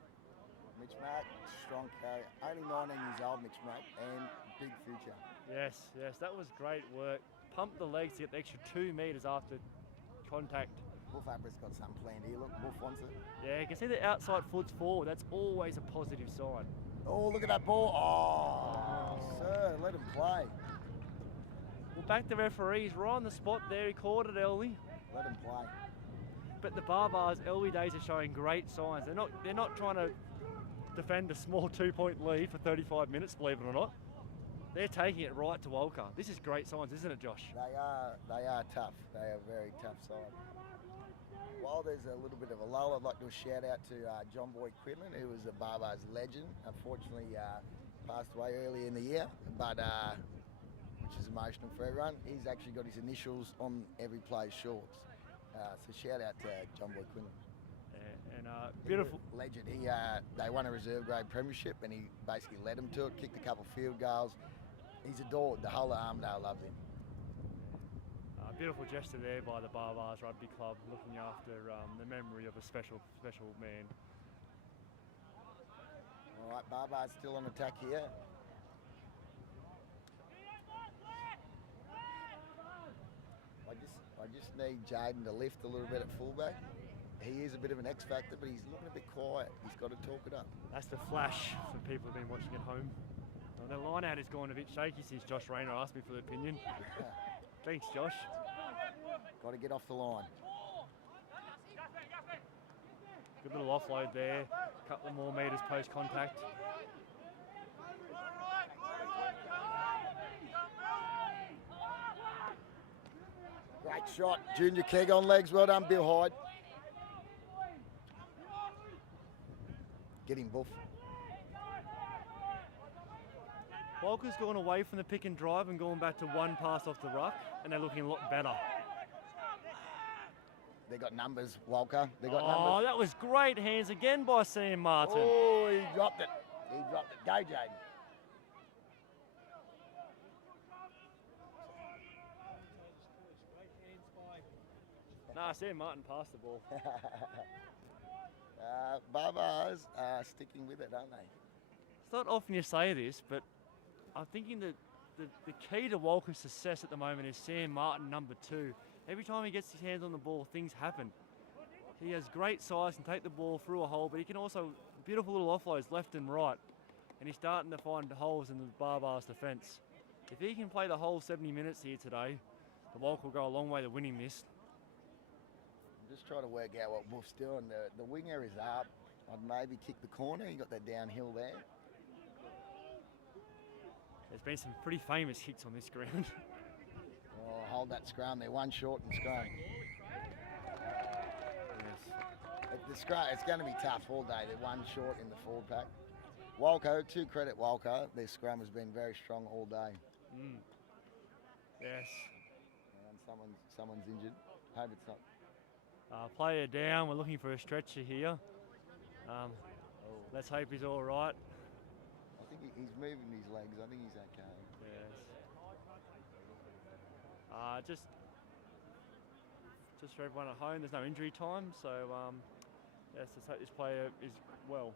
Mitch Mack, strong carrier. Only 19 years old, Mitch Mack, and big future. Yes, that was great work. Pump the legs to get the extra 2 metres after contact. Wolf Abra's got something planned here. Look, Wolf wants it. Yeah, you can see the outside foot's forward. That's always a positive sign. Oh, look at that ball. Oh, sir, let him play. Well, back to referees, right on the spot there. He called it early. Let him play. But the Baa Baas early days are showing great signs. They're not trying to defend a small 2-point lead for 35 minutes, believe it or not. They're taking it right to Walcha. This is great signs, isn't it, Josh? They are tough. They are very tough side. While there's a little bit of a lull, I'd like to shout out to John Boy Quinlan, who was a Baa Baas legend. Unfortunately, passed away early in the year, but which is emotional for everyone. He's actually got his initials on every player's shorts. So shout out to John Boy Quinlan. Yeah, and beautiful. Legend. They won a reserve grade premiership, and he basically led them to it. Kicked a couple field goals. He's adored. The whole of Armidale loves him. Beautiful gesture there by the Baa Baas Rugby Club, looking after the memory of a special man. All right, Baa Baas still on attack here. I just need Jaden to lift a little bit at fullback. He is a bit of an X factor, but he's looking a bit quiet. He's got to talk it up. That's the flash for people who've been watching at home. Well, the line out has gone a bit shaky since Josh Rayner asked me for the opinion. Thanks, Josh. Got to get off the line. Good little offload there. Couple more metres post contact. Great shot. Junior keg on legs. Well done, Bill Hyde. Get him, Buff. Walker's gone away from the pick and drive and gone back to one pass off the ruck, and they're looking a lot better. They got numbers, Walker. They got Oh, numbers. that was great hands again by Sam Martin. Oh, he dropped it. Go, Jaden. Nah, Sam Martin passed the ball. Baa Baas are sticking with it, aren't they? It's not often you say this, but I'm thinking that the key to Walker's success at the moment is Sam Martin, number 2. Every time he gets his hands on the ball, things happen. He has great size and take the ball through a hole, but he can also, beautiful little offloads left and right. And he's starting to find holes in the Baa Baas defence. If he can play the whole 70 minutes here today, the Walker will go a long way to winning this. I'm just trying to work out what Wolf's doing. The winger is up. I'd maybe kick the corner. He got that downhill there. There's been some pretty famous hits on this ground. Oh, hold that scrum. They're one short in scrum. It's going to be tough all day. They're one short in the forward pack. Walcha, to credit Walcha, their scrum has been very strong all day. Yes. And someone's injured. Hope it's not. Player down. We're looking for a stretcher here. Let's hope he's all right. I think he's moving his legs. I think he's okay. Yes. Just for everyone at home, there's no injury time, so yes, let's hope this player is well.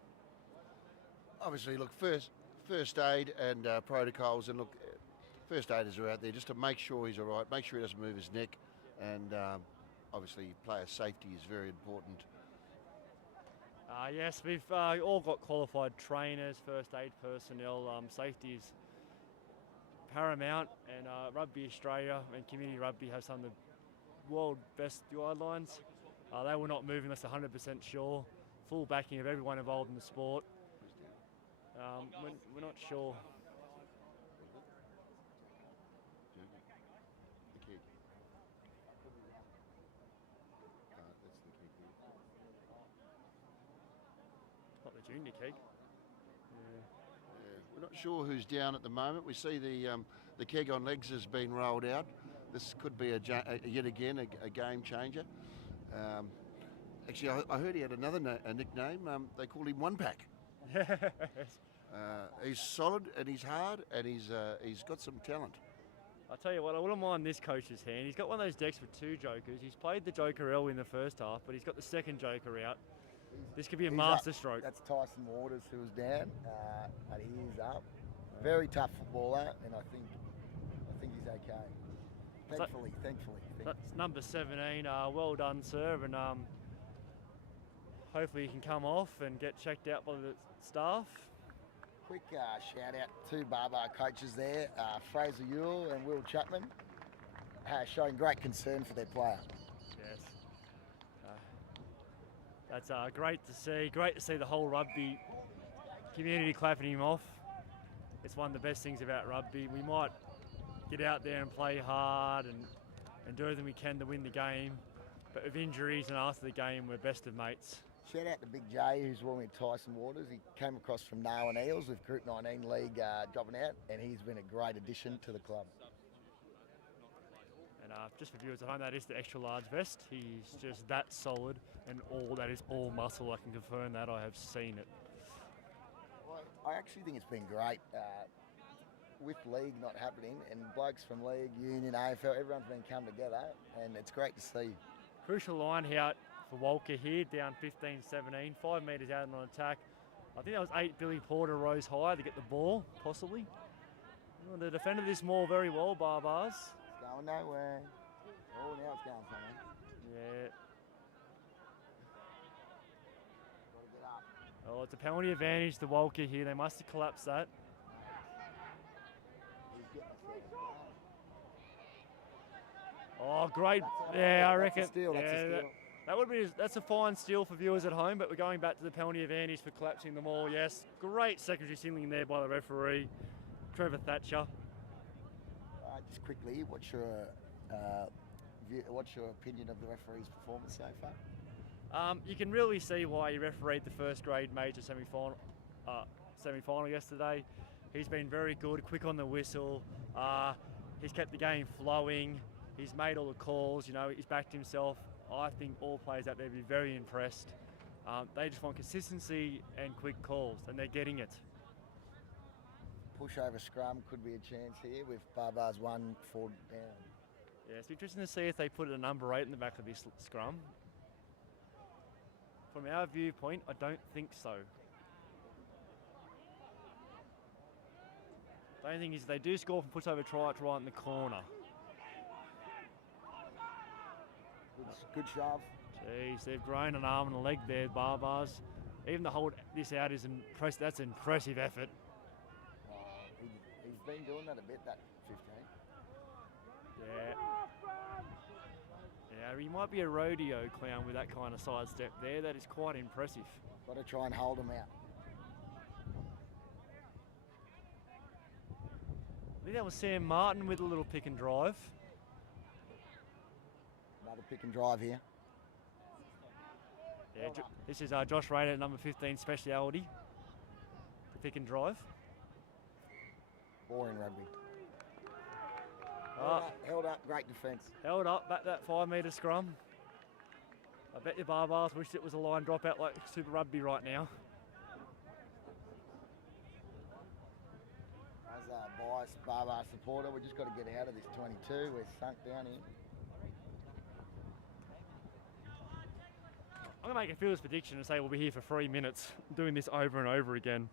Obviously, look, first aid and protocols, and look, first aiders are out there just to make sure he's all right, make sure he doesn't move his neck, and obviously player safety is very important. Yes, we've all got qualified trainers, first aid personnel. Safety is paramount, and Rugby Australia and Community Rugby have some of the world best guidelines. They will not move unless 100% sure. Full backing of everyone involved in the sport. We're not sure. The kick. That's the kick. Not the junior kick. We're not sure who's down at the moment. We see the keg on legs has been rolled out. This could be yet again a game changer. Actually, I heard he had another nickname. They called him One Pack. Yes. He's solid and he's hard and he's got some talent. I'll tell you what, I wouldn't mind this coach's hand. He's got one of those decks with two jokers. He's played the joker early in the first half, but he's got the second joker out. This could be a master stroke. That's Tyson Waters, who was down, and he is up. Very tough footballer, and I think he's okay. Thankfully. That's number 17. Well done, sir, and hopefully he can come off and get checked out by the staff. Quick shout out to Baa Baas coaches there, Fraser Ewell and Will Chapman, showing great concern for their player. Yes. That's great to see. Great to see the whole rugby community clapping him off. It's one of the best things about rugby. We might get out there and play hard and do everything we can to win the game, but with injuries and after the game, we're best of mates. Shout out to Big J, who's working with Tyson Waters. He came across from Darwin Eels with Group 19 League dropping out, and he's been a great addition to the club. And just for viewers at home, that is the extra large vest. He's just that solid, and that is all muscle. I can confirm that. I have seen it. Well, I actually think it's been great with League not happening, and blokes from League, Union, AFL, everyone's been come together, and it's great to see. Crucial line out for Walcha here, down 15-17, 5 metres out on attack. I think that was 8 Billy Porter rose high to get the ball, possibly. Well, they defended this maul very well, Baa Baas. It's going nowhere. Oh, now it's going somewhere. Yeah. Got to get up. Oh, it's a penalty advantage to Walcha here. They must have collapsed that. Oh, great. Yeah, I reckon. That's a steal. That's a fine steal for viewers at home, but we're going back to the penalty advantage for collapsing them all. Yes, great secondary signaling there by the referee, Trevor Thatcher. Just quickly, what's your opinion of the referee's performance so far? You can really see why he refereed the first grade major semi-final yesterday. He's been very good, quick on the whistle. He's kept the game flowing. He's made all the calls. You know, he's backed himself. I think all players out there will be very impressed. They just want consistency and quick calls, and they're getting it. Pushover scrum could be a chance here with Baa Baas 1 forward down. Yeah, it's interesting to see if they put a number 8 in the back of this scrum. From our viewpoint, I don't think so. The only thing is they do score from pushover try, it's right in the corner. Good shove. Jeez, they've grown an arm and a leg there, Baa Baas. Even to hold this out is impressive. That's an impressive effort. He's been doing that a bit, that 15. Yeah, he might be a rodeo clown with that kind of sidestep there. That is quite impressive. Got to try and hold him out. I think that was Sam Martin with a little pick and drive. Another pick and drive here. Yeah, this is Josh Rayner at number 15 speciality. The pick and drive. Boring rugby. Oh, Held up, great defence. held up, back that 5 metre scrum. I bet your Baa Baas wished it was a line dropout like Super Rugby right now. As a biased Baa Baas supporter, we just got to get out of this 22. We're sunk down here. I'm going to make a fielders prediction and say we'll be here for 3 minutes doing this over and over again.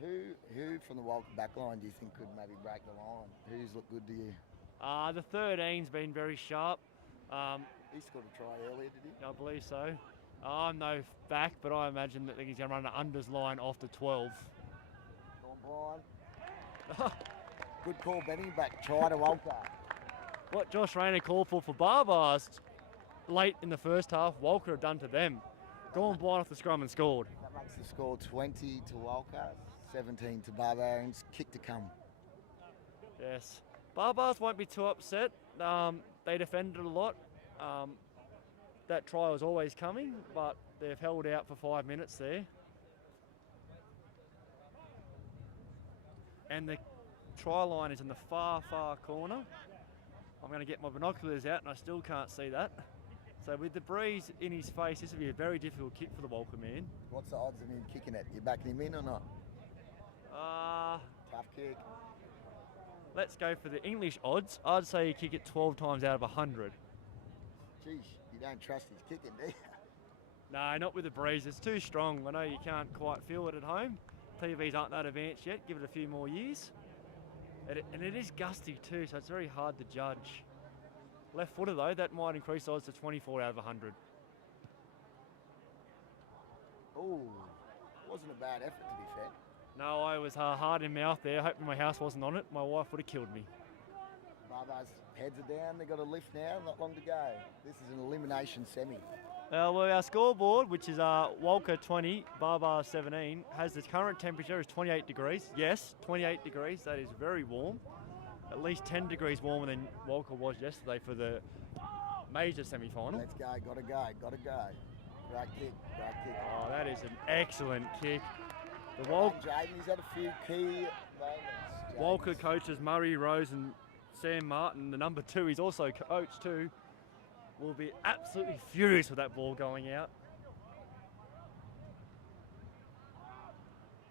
Who from the Walcha backline do you think could maybe break the line? Who's looked good to you? The 13's been very sharp. He scored a try earlier, did he? I believe so. I'm no back, but I imagine that he's going to run an unders line off the 12. Gone blind. Good call, Benny, but try to Walcha. What Josh Rayner called for Baa Baas late in the first half, Walcha have done to them. Gone blind off the scrum and scored. That makes the score 20 to Walcha, 17 to Barbarians. Kick to come. Yes. Baa Baas won't be too upset. They defended a lot. That try was always coming, but they've held out for 5 minutes there. And the try line is in the far, far corner. I'm going to get my binoculars out and I still can't see that. So with the breeze in his face, this will be a very difficult kick for the Walcha man. What's the odds of him kicking it? You backing him in or not? Tough kick. Let's go for the English odds. I'd say you kick it 12 times out of 100. Jeez, you don't trust his kicking, do you? No, not with the breeze. It's too strong. I know you can't quite feel it at home. TVs aren't that advanced yet. Give it a few more years. And it is gusty too, so it's very hard to judge. Left footer though, that might increase odds to 24 out of 100. Oh, wasn't a bad effort to be fair. No, I was hard in mouth there, hoping my house wasn't on it. My wife would have killed me. Baa Baas heads are down, they've got a lift now, not long to go. This is an elimination semi. Well, our scoreboard, which is Walcha 20, Baa Baas 17, has the current temperature is 28 degrees. Yes, 28 degrees, that is very warm. At least 10 degrees warmer than Walcha was yesterday for the major semi-final. Let's go, gotta go, gotta go. Great kick, great kick. Oh, that is an excellent kick. The Jaden, he's had a few key moments. Walcha coaches Murray Rose and Sam Martin, the number 2, he's also coach too, will be absolutely furious with that ball going out.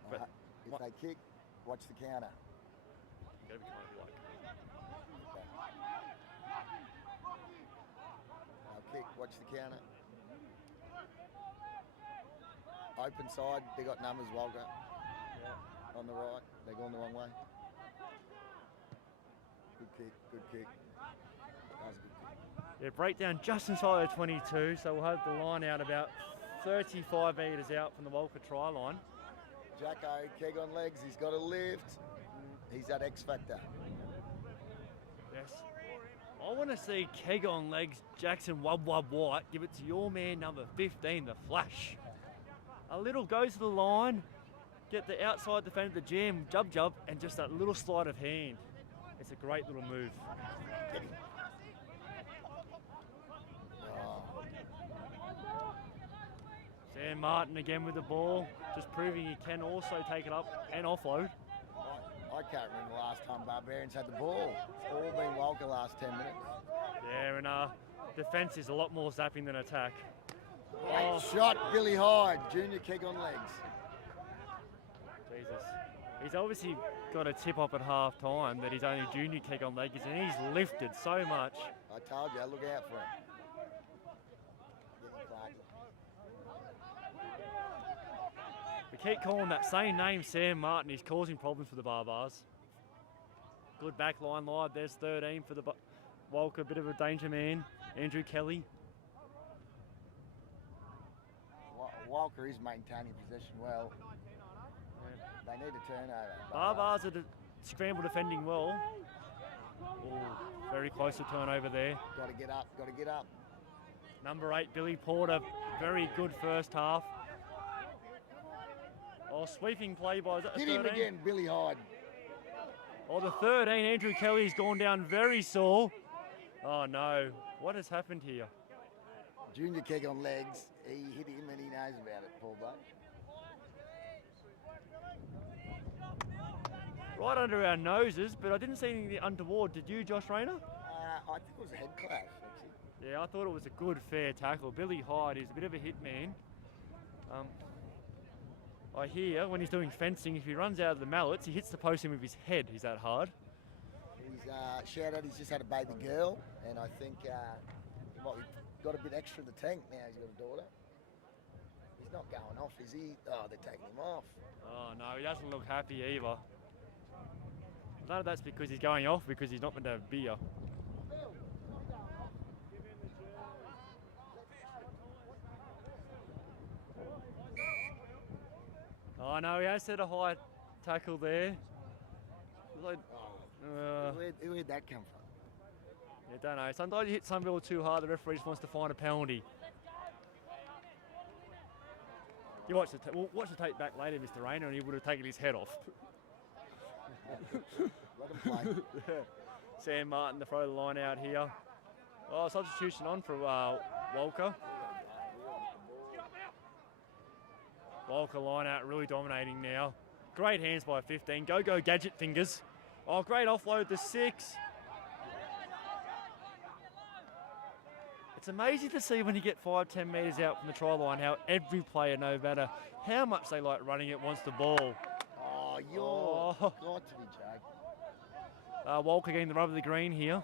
But if they kick, watch the counter. Kick, watch the counter. Open side, they got numbers, Walcha. Yeah. On the right, they're going the wrong way. Good kick, good kick. That was a good kick. Yeah, breakdown just inside the 22, so we'll have the line out about 35 metres out from the Walcha try line. Jacko, keg on legs, he's got a lift. He's that X factor. Yes. I want to see keg on legs, Jackson Wub White, give it to your man number 15, the Flash. A little goes to the line, get the outside defender, the jam, jub, and just that little sleight of hand. It's a great little move. Sam Martin again with the ball, just proving he can also take it up and offload. I can't remember the last time Barbarians had the ball. It's all been Walcha last 10 minutes. Yeah, and defence is a lot more zapping than attack. Great shot, Billy Hyde, junior kick on legs. Jesus. He's obviously got a tip up at half time that he's only junior kick on legs, and he's lifted so much. I told you, look out for him. We keep calling that same name, Sam Martin. He's causing problems for the Baa Baas. Good back line live. There's 13 for the Walcha, a bit of a danger man. Andrew Kelly. Walcha is maintaining possession well. They need a turnover. Baa Baas are scramble defending well. Ooh, very close to turnover there. Got to get up, got to get up. Number 8, Billy Porter, very good first half. Oh, sweeping play by, is that the Hit him 13? again, Billy Hyde. Oh, the 13, Andrew Kelly's gone down very sore. Oh no, what has happened here? Junior keg on legs. He hit him and he knows about it, Paul Buck. Right under our noses, but I didn't see anything untoward. Did you, Josh Rayner? I think it was a head clash, actually. Yeah, I thought it was a good, fair tackle. Billy Hyde is a bit of a hit man. I hear when he's doing fencing, if he runs out of the mallets, he hits the post in with his head. Is that hard? He's shout out, he's just had a baby girl, and I think he might be got a bit extra in the tank now. He's got a daughter. He's not going off, is he? Oh, they're taking him off. Oh no, he doesn't look happy either. None of that's because he's going off, because he's not going to have beer. Oh no, he has set a high tackle there. Like, Where'd that come from? I don't know. Sometimes you hit some people too hard, the referee just wants to find a penalty. You watch the tape back later, Mr. Rayner, and he would have taken his head off. Let him play. Sam Martin to throw the line out here. Oh, substitution on for Walcha. Walcha line out, really dominating now. Great hands by 15. Go gadget fingers. Oh, great offload to 6. It's amazing to see when you get 5-10 metres out from the try line how every player, no matter how much they like running it, wants the ball. Oh, you're got to be joking. Walker getting the rub of the green here.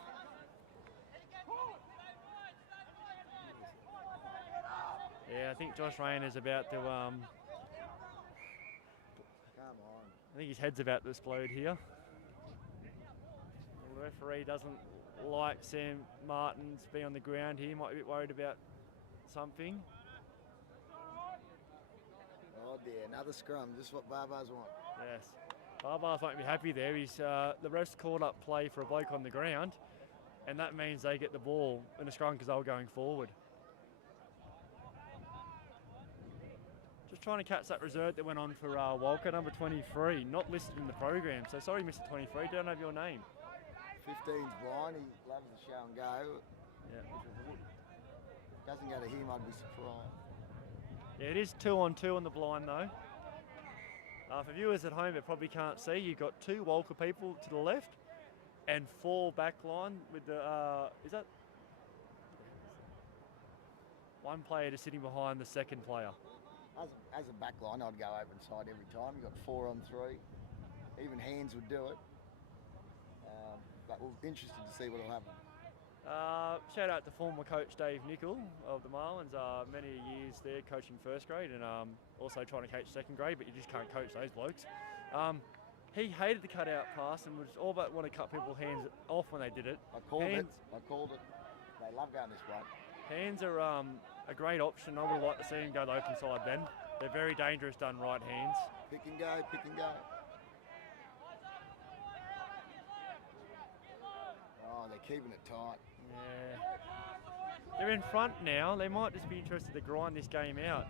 Yeah, I think Josh Rayner's about to... Come on. I think his head's about to explode here. The referee doesn't like Sam Martin to be on the ground here. Might be a bit worried about something. Oh dear, another scrum, just what Baa Baas want. Yes. Baa Baas won't be happy there. The refs called up play for a bloke on the ground, and that means they get the ball in a scrum because they were going forward. Just trying to catch that reserve that went on for Walker, number 23, not listed in the program. So sorry, Mr. 23, don't have your name. 15's blind, he loves the show and go. Yeah. Doesn't go to him, I'd be surprised. Yeah, it is 2-on-2 on the blind though. For viewers at home that probably can't see, you've got 2 Walker people to the left and 4 back line with the, is that? One player just sitting behind the second player. As a back line, I'd go over inside every time. You've got 4 on 3. Even hands would do it. But we're interested to see what will happen. Shout out to former coach Dave Nicol of the Marlins. Many years there coaching first grade and also trying to coach second grade, but you just can't coach those blokes. He hated the cutout pass and would all but want to cut people's hands off when they did it. I called it. They love going this way. Hands are a great option. I would like to see him go the open side then. They're very dangerous done right hands. Pick and go, pick and go. Oh, they're keeping it tight. Yeah. They're in front now. They might just be interested to grind this game out.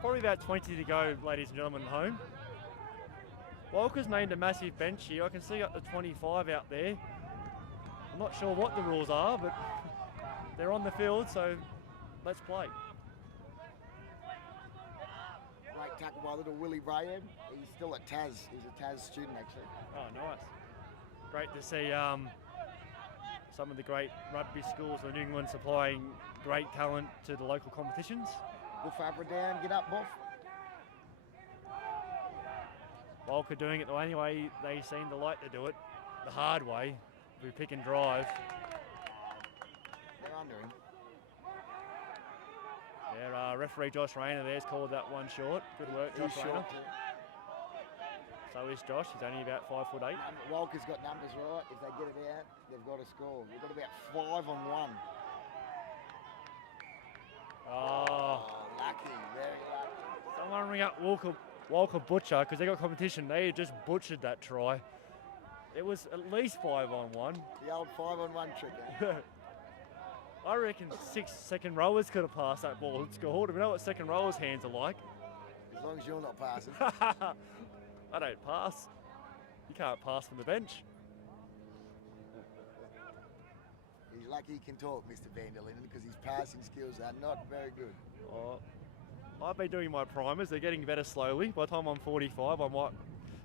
Probably about 20 to go, ladies and gentlemen at home. Walker's named a massive bench here. I can see up to 25 out there. I'm not sure what the rules are, but they're on the field, so let's play. Great tackle by little Willie Brayhead. He's still at Tas. He's a Tas student, actually. Oh, nice. Great to see some of the great rugby schools of New England supplying great talent to the local competitions. Buff Abra down, get up, Buff. Walker doing it the only way they seem to like to do it, the hard way, we pick and drive. They're under him. Yeah, referee Josh Rayner there's called that one short. Good work, Josh He's Rayner. short too. So is Josh, he's only about 5'8". Walker's got numbers right. If they get it out, they've got to score. We've got about 5 on 1. Oh, Lucky, very lucky. someone ring up Walker Walcha butcher, because they got competition. They just butchered that try. It was at least 5-on-1. The old 5-on-1 trick, eh? I reckon 6 second rowers could have passed that ball and scored. We know what second rowers' hands are like. As long as you're not passing. I don't pass. You can't pass from the bench. He's lucky he can talk, Mr. Vanderlinden, because his passing skills are not very good. Oh, I've been doing my primers. They're getting better slowly. By the time I'm 45, I might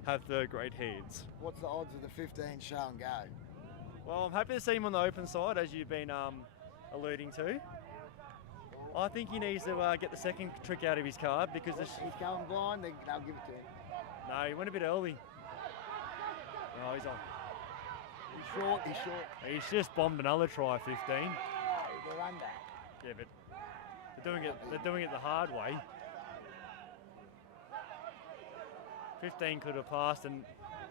have third-grade hands. What's the odds of the 15 show and go? Well, I'm happy to see him on the open side, as you've been alluding to. I think he needs to get the second trick out of his card because He's going blind, they'll give it to him. no, he went a bit early. No, he's on. He's short. He's just bombed another try, 15. They're under. Yeah, but they're doing it the hard way. 15 could have passed, and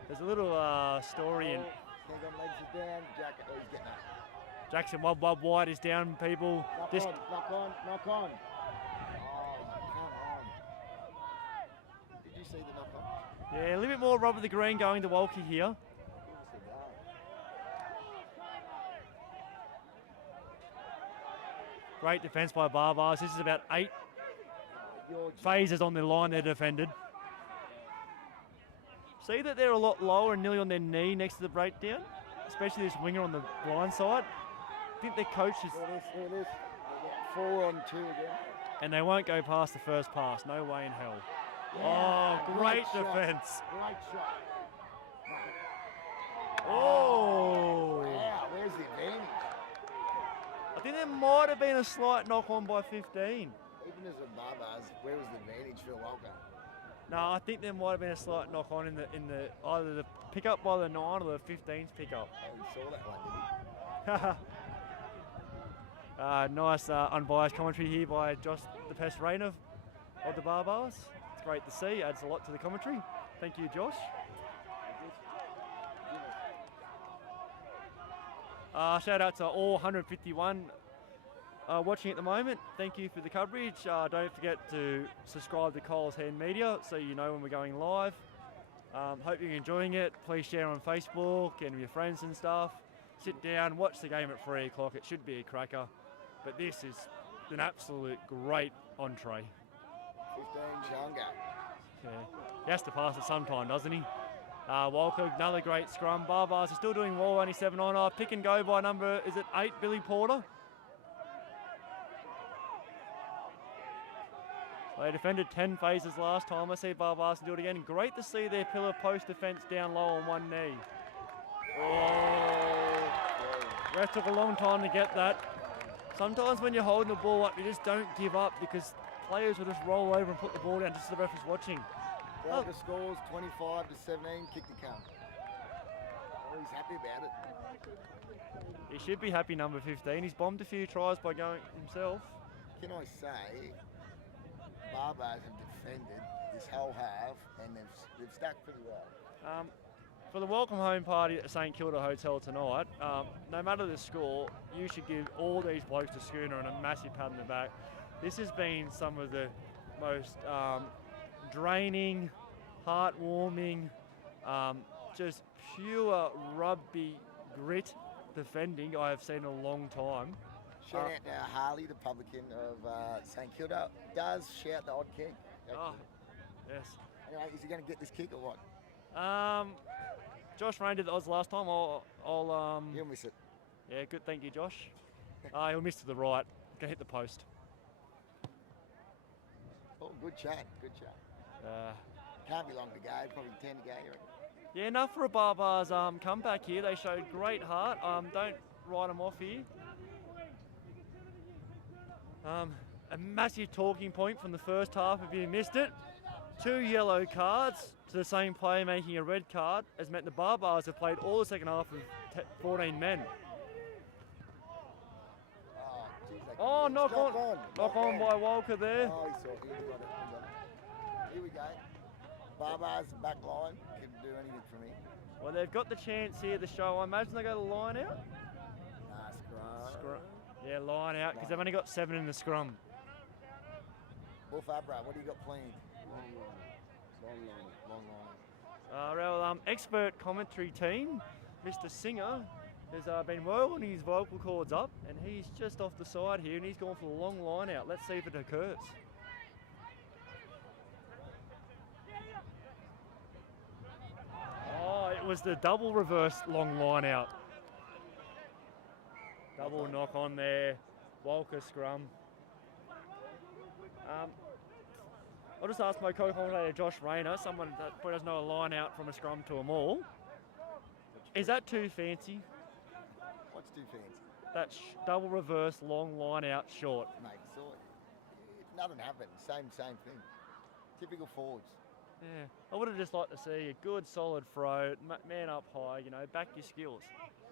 there's a little story in. King on legs is down, Jacket, he's getting up. Jackson Wob White is down, people. Knock on. Oh, come on. Did you see the knock on? Yeah, a little bit more rub of the green going to Walcha here. Great defence by Baa Baas. This is about 8 phases on the line they're defended. See that they're a lot lower and nearly on their knee next to the breakdown, especially this winger on the blind side. I think their coach is... Here it is. 4 on 2 again. And they won't go past the first pass. No way in hell. Yeah, Oh, great shot. defence. Great shot. Oh. Wow, where's the advantage? I think there might have been a slight knock on by 15. Even as a Baa Baas, where was the advantage for Walcha? No, I think there might have been a slight knock on in the either the pickup by the 9 or the 15's pickup. Oh, he saw that one, did he? Nice unbiased commentary here by Josh the Pest Rain of the Baa Baas. It's great to see. Adds a lot to the commentary. Thank you, Josh. Shout out to all 151 watching at the moment. Thank you for the coverage. Don't forget to subscribe to Coles Hand Media so you know when we're going live. Hope you're enjoying it. Please share on Facebook and with your friends and stuff. Sit down, watch the game at 3 o'clock. It should be a cracker. But this is an absolute great entree. 15 Changa. Yeah. He has to pass it sometime, doesn't he? Walcha, another great scrum. Baa Baas is still doing well, only 7-9. Pick and go by number, is it 8, Billy Porter? They defended 10 phases last time. I see Baa Baas do it again. Great to see their pillar post defence down low on one knee. Oh, ref took a long time to get that. Sometimes when you're holding the ball up, you just don't give up because players will just roll over and put the ball down just so the ref is watching. Walcha scores 25 to 17, kick the count. Oh, he's happy about it. He should be happy, number 15. He's bombed a few tries by going himself. Can I say, Baa Baas have defended this whole half and they've stuck pretty well. For the welcome home party at the St Kilda Hotel tonight, no matter the score, you should give all these blokes a schooner and a massive pat on the back. This has been some of the most draining, heartwarming, just pure rugby grit defending I have seen in a long time. Shout out to Harley, the publican of St Kilda. Does shout the odd kick. Oh, yes. Anyway, is he going to get this kick or what? Josh Rain did the odds last time. I'll He'll miss it. Yeah, good. Thank you, Josh. He'll miss to the right. Gonna hit the post. Oh, good chat. Good chat. Can't be long to go. Probably 10 to go. You reckon? Yeah, enough for a Baa Baas comeback here. They showed great heart. Don't write them off here. A massive talking point from the first half if you missed it. 2 yellow cards to the same player making a red card has meant the Baa Baas have played all the second half with 14 men. Oh, knock on by Walcha there. Oh, he saw it. He got it. Here we go. Baa Baas back line. Couldn't do anything for me. Well, they've got the chance here to show. I imagine they go the line out. Scrum. Yeah, line out because they've only got 7 in the scrum. Wolf Abra, what do you got planned? Long line. Our expert commentary team, Mr. Singer, has been rolling his vocal cords up, and he's just off the side here, and he's gone for the long line out. Let's see if it occurs. Oh, it was the double reverse long line out. Double knock on there. Walker scrum. I'll just ask my co-commentator Josh Rayner, someone that probably doesn't know a line out from a scrum to a maul. Is that too fancy? What's too fancy? That double reverse long line out short. Mate, nothing happened. Same thing. Typical forwards. Yeah, I would have just liked to see a good solid throw, man up high, you know, back your skills.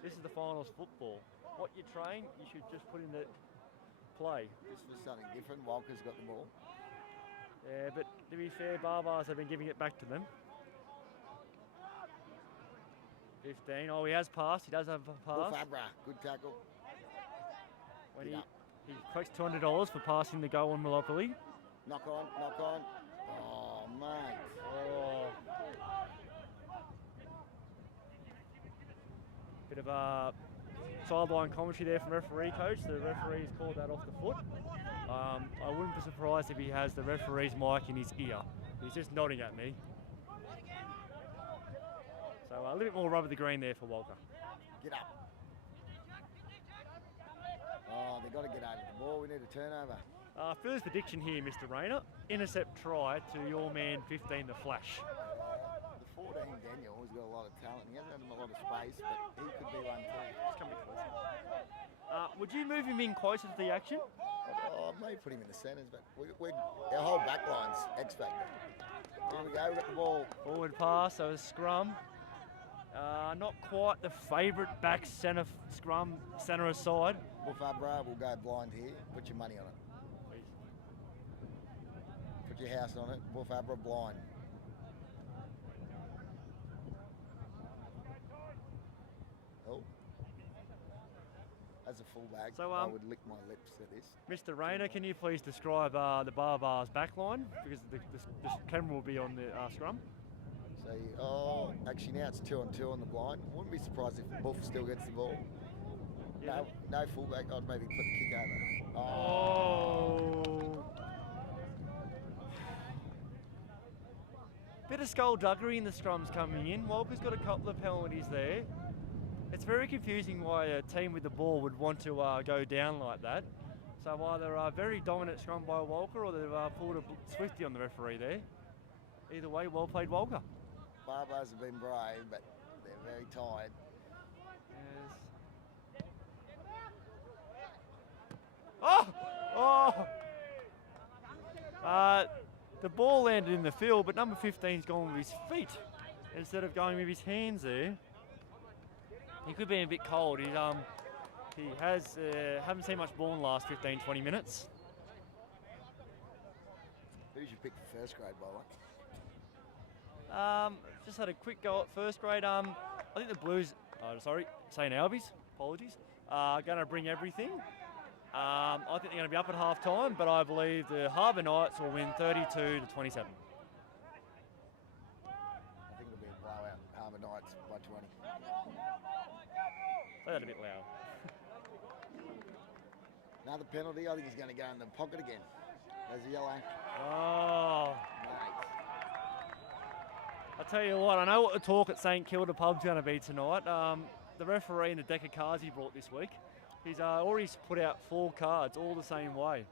This is the finals football. What you train, you should just put into play. This was something different. Walker's got the ball. Yeah, but to be fair, Baa Baas have been giving it back to them. 15. Oh, he has passed. He does have a pass. Fabra, good tackle. When he collects $200 for passing the goal on Monopoly. Knock on. Oh, mate. Oh. Bit of a sideline commentary there from referee coach. The referee's called that off the foot. I wouldn't be surprised if he has the referee's mic in his ear. He's just nodding at me. So a little bit more rub of the green there for Walker. Get up. Oh, they've got to get over the ball. We need a turnover. First prediction here, Mr. Rayner. Intercept try to your man 15, the Flash. The 14, Daniel, has got a lot of talent. He hasn't had a lot of space, but he could be one too. Just come a bit closer. Would you move him in closer to the action? I may put him in the centres, but our whole back line's X-Factor. Here we go, we've got the ball. Forward pass, so a scrum. Not quite the favourite back centre scrum, centre aside. Fabra will go blind here. Put your money on it. Put your house on it. Fabra blind. Oh. As a fullback, So, I would lick my lips at this. Mr. Rayner, can you please describe the Baa Baas back line? Because the camera will be on the scrum. So, actually now it's 2-on-2 on the blind. Wouldn't be surprised if Buff still gets the ball. Yeah. No fullback. I'd maybe put the kick over. Oh. Bit of skullduggery in the scrums coming in. Walker's got a couple of penalties there. It's very confusing why a team with the ball would want to go down like that. So either a very dominant scrum by Walker or they've pulled a Swifty on the referee there. Either way, well played Walker. Baa Baas have been brave, but they're very tired. Yes. Oh! Oh! The ball landed in the field, but number 15's gone with his feet instead of going with his hands there. He could be a bit cold. He has haven't seen much ball in the last 15-20 minutes. Who's your pick for first grade, by the way? Just had a quick go at first grade. I think the Blues, St Albies, apologies, are going to bring everything. I think they're going to be up at half time, but I believe the Harbour Knights will win 32-27. I think it'll be a blowout. Harbour Knights by 20. Say that a bit loud. Another penalty. I think he's going to go in the pocket again. There's a yellow. Oh. Mate. I tell you what, I know what the talk at St Kilda pub's going to be tonight. The referee in the deck of cards he brought this week, he's already put out 4 cards all the same way.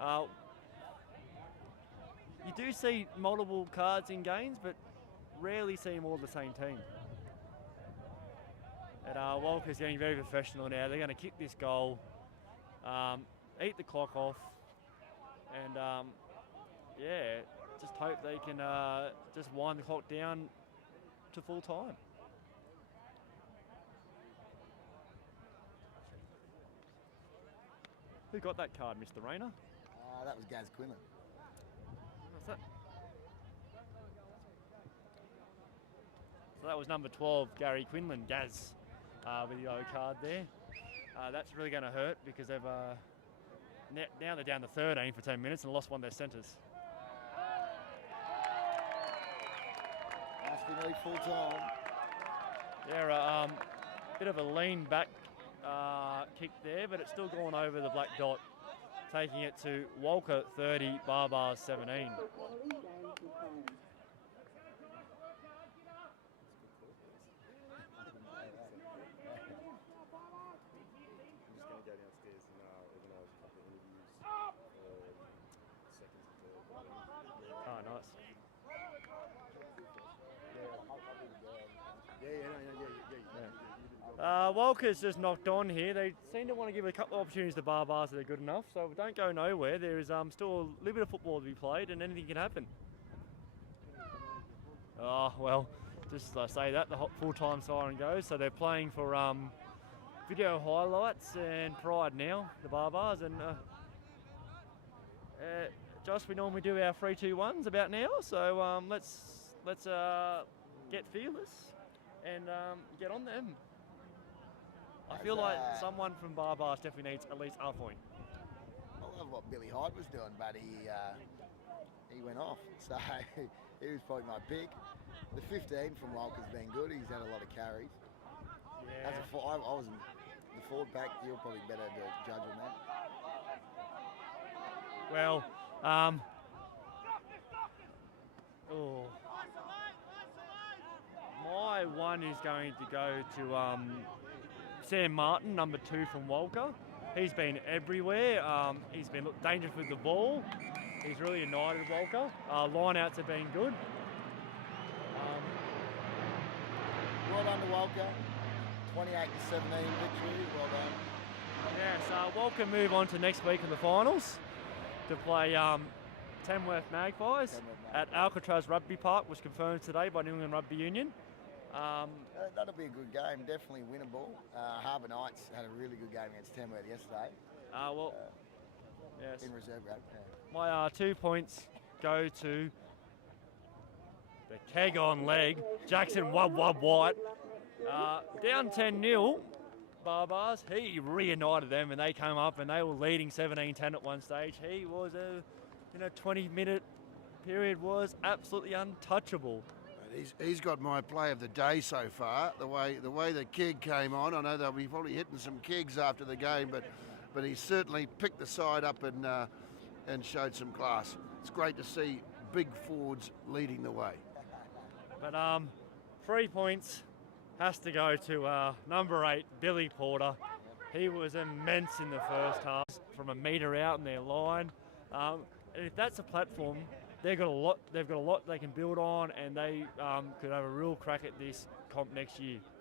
You do see multiple cards in games, but rarely see them all the same team. And Walker's getting very professional now. They're going to kick this goal, eat the clock off, and just hope they can just wind the clock down to full time. Who got that card, Mr. Rayner? That was Gaz Quinlan. What's that? So that was number 12, Gary Quinlan, Gaz, with the yellow card there. That's really going to hurt because they've now they're down to 13 for 10 minutes and lost one of their centres. Must be nearly full time. Yeah, bit of a lean back kick there, but it's still gone over the black dot, taking it to Walcha 30, Baa Baas 17. Oh, nice. Walker's just knocked on here. They seem to want to give a couple of opportunities to Baa Baas that are good enough, so don't go nowhere. There is still a little bit of football to be played and anything can happen. Oh, well, just say that, the full-time siren goes. So they're playing for video highlights and pride now, the Baa Baas. And Josh, we normally do our 3-2-1s about now, so let's get fearless and get on them. I feel like someone from Baa Baas definitely needs at least a point. I love what Billy Hyde was doing, but he went off. So he was probably my pick. The 15 from Walker's been good. He's had a lot of carries. Yeah. As a I wasn't the forward pack. You're probably better to judge on that. Well, my one is going to go to Sam Martin, number 2 from Walcha. He's been everywhere. He's been dangerous with the ball. He's really united Walcha. Line-outs have been good. Well done to Walcha. 28-17 victory. Well done. Yes, Walcha move on to next week in the finals to play Tamworth Magpies at Alcatraz Rugby Park, was confirmed today by New England Rugby Union. That'll be a good game, definitely winnable. Harbour Knights had a really good game against Tamworth yesterday. Yes. In reserve grade. Yeah. My 2 points go to the keg on leg, Jackson White. Down 10-0, Baa Baas, he reunited them and they came up and they were leading 17-10 at one stage. He was a 20-minute period was absolutely untouchable. He's got my play of the day so far. The way the keg came on, I know they'll be probably hitting some kegs after the game, but he certainly picked the side up and showed some class. It's great to see big forwards leading the way. But 3 points has to go to number 8, Billy Porter. He was immense in the first half from a metre out in their line. And if that's a platform, they've got a lot they can build on, and they could have a real crack at this comp next year.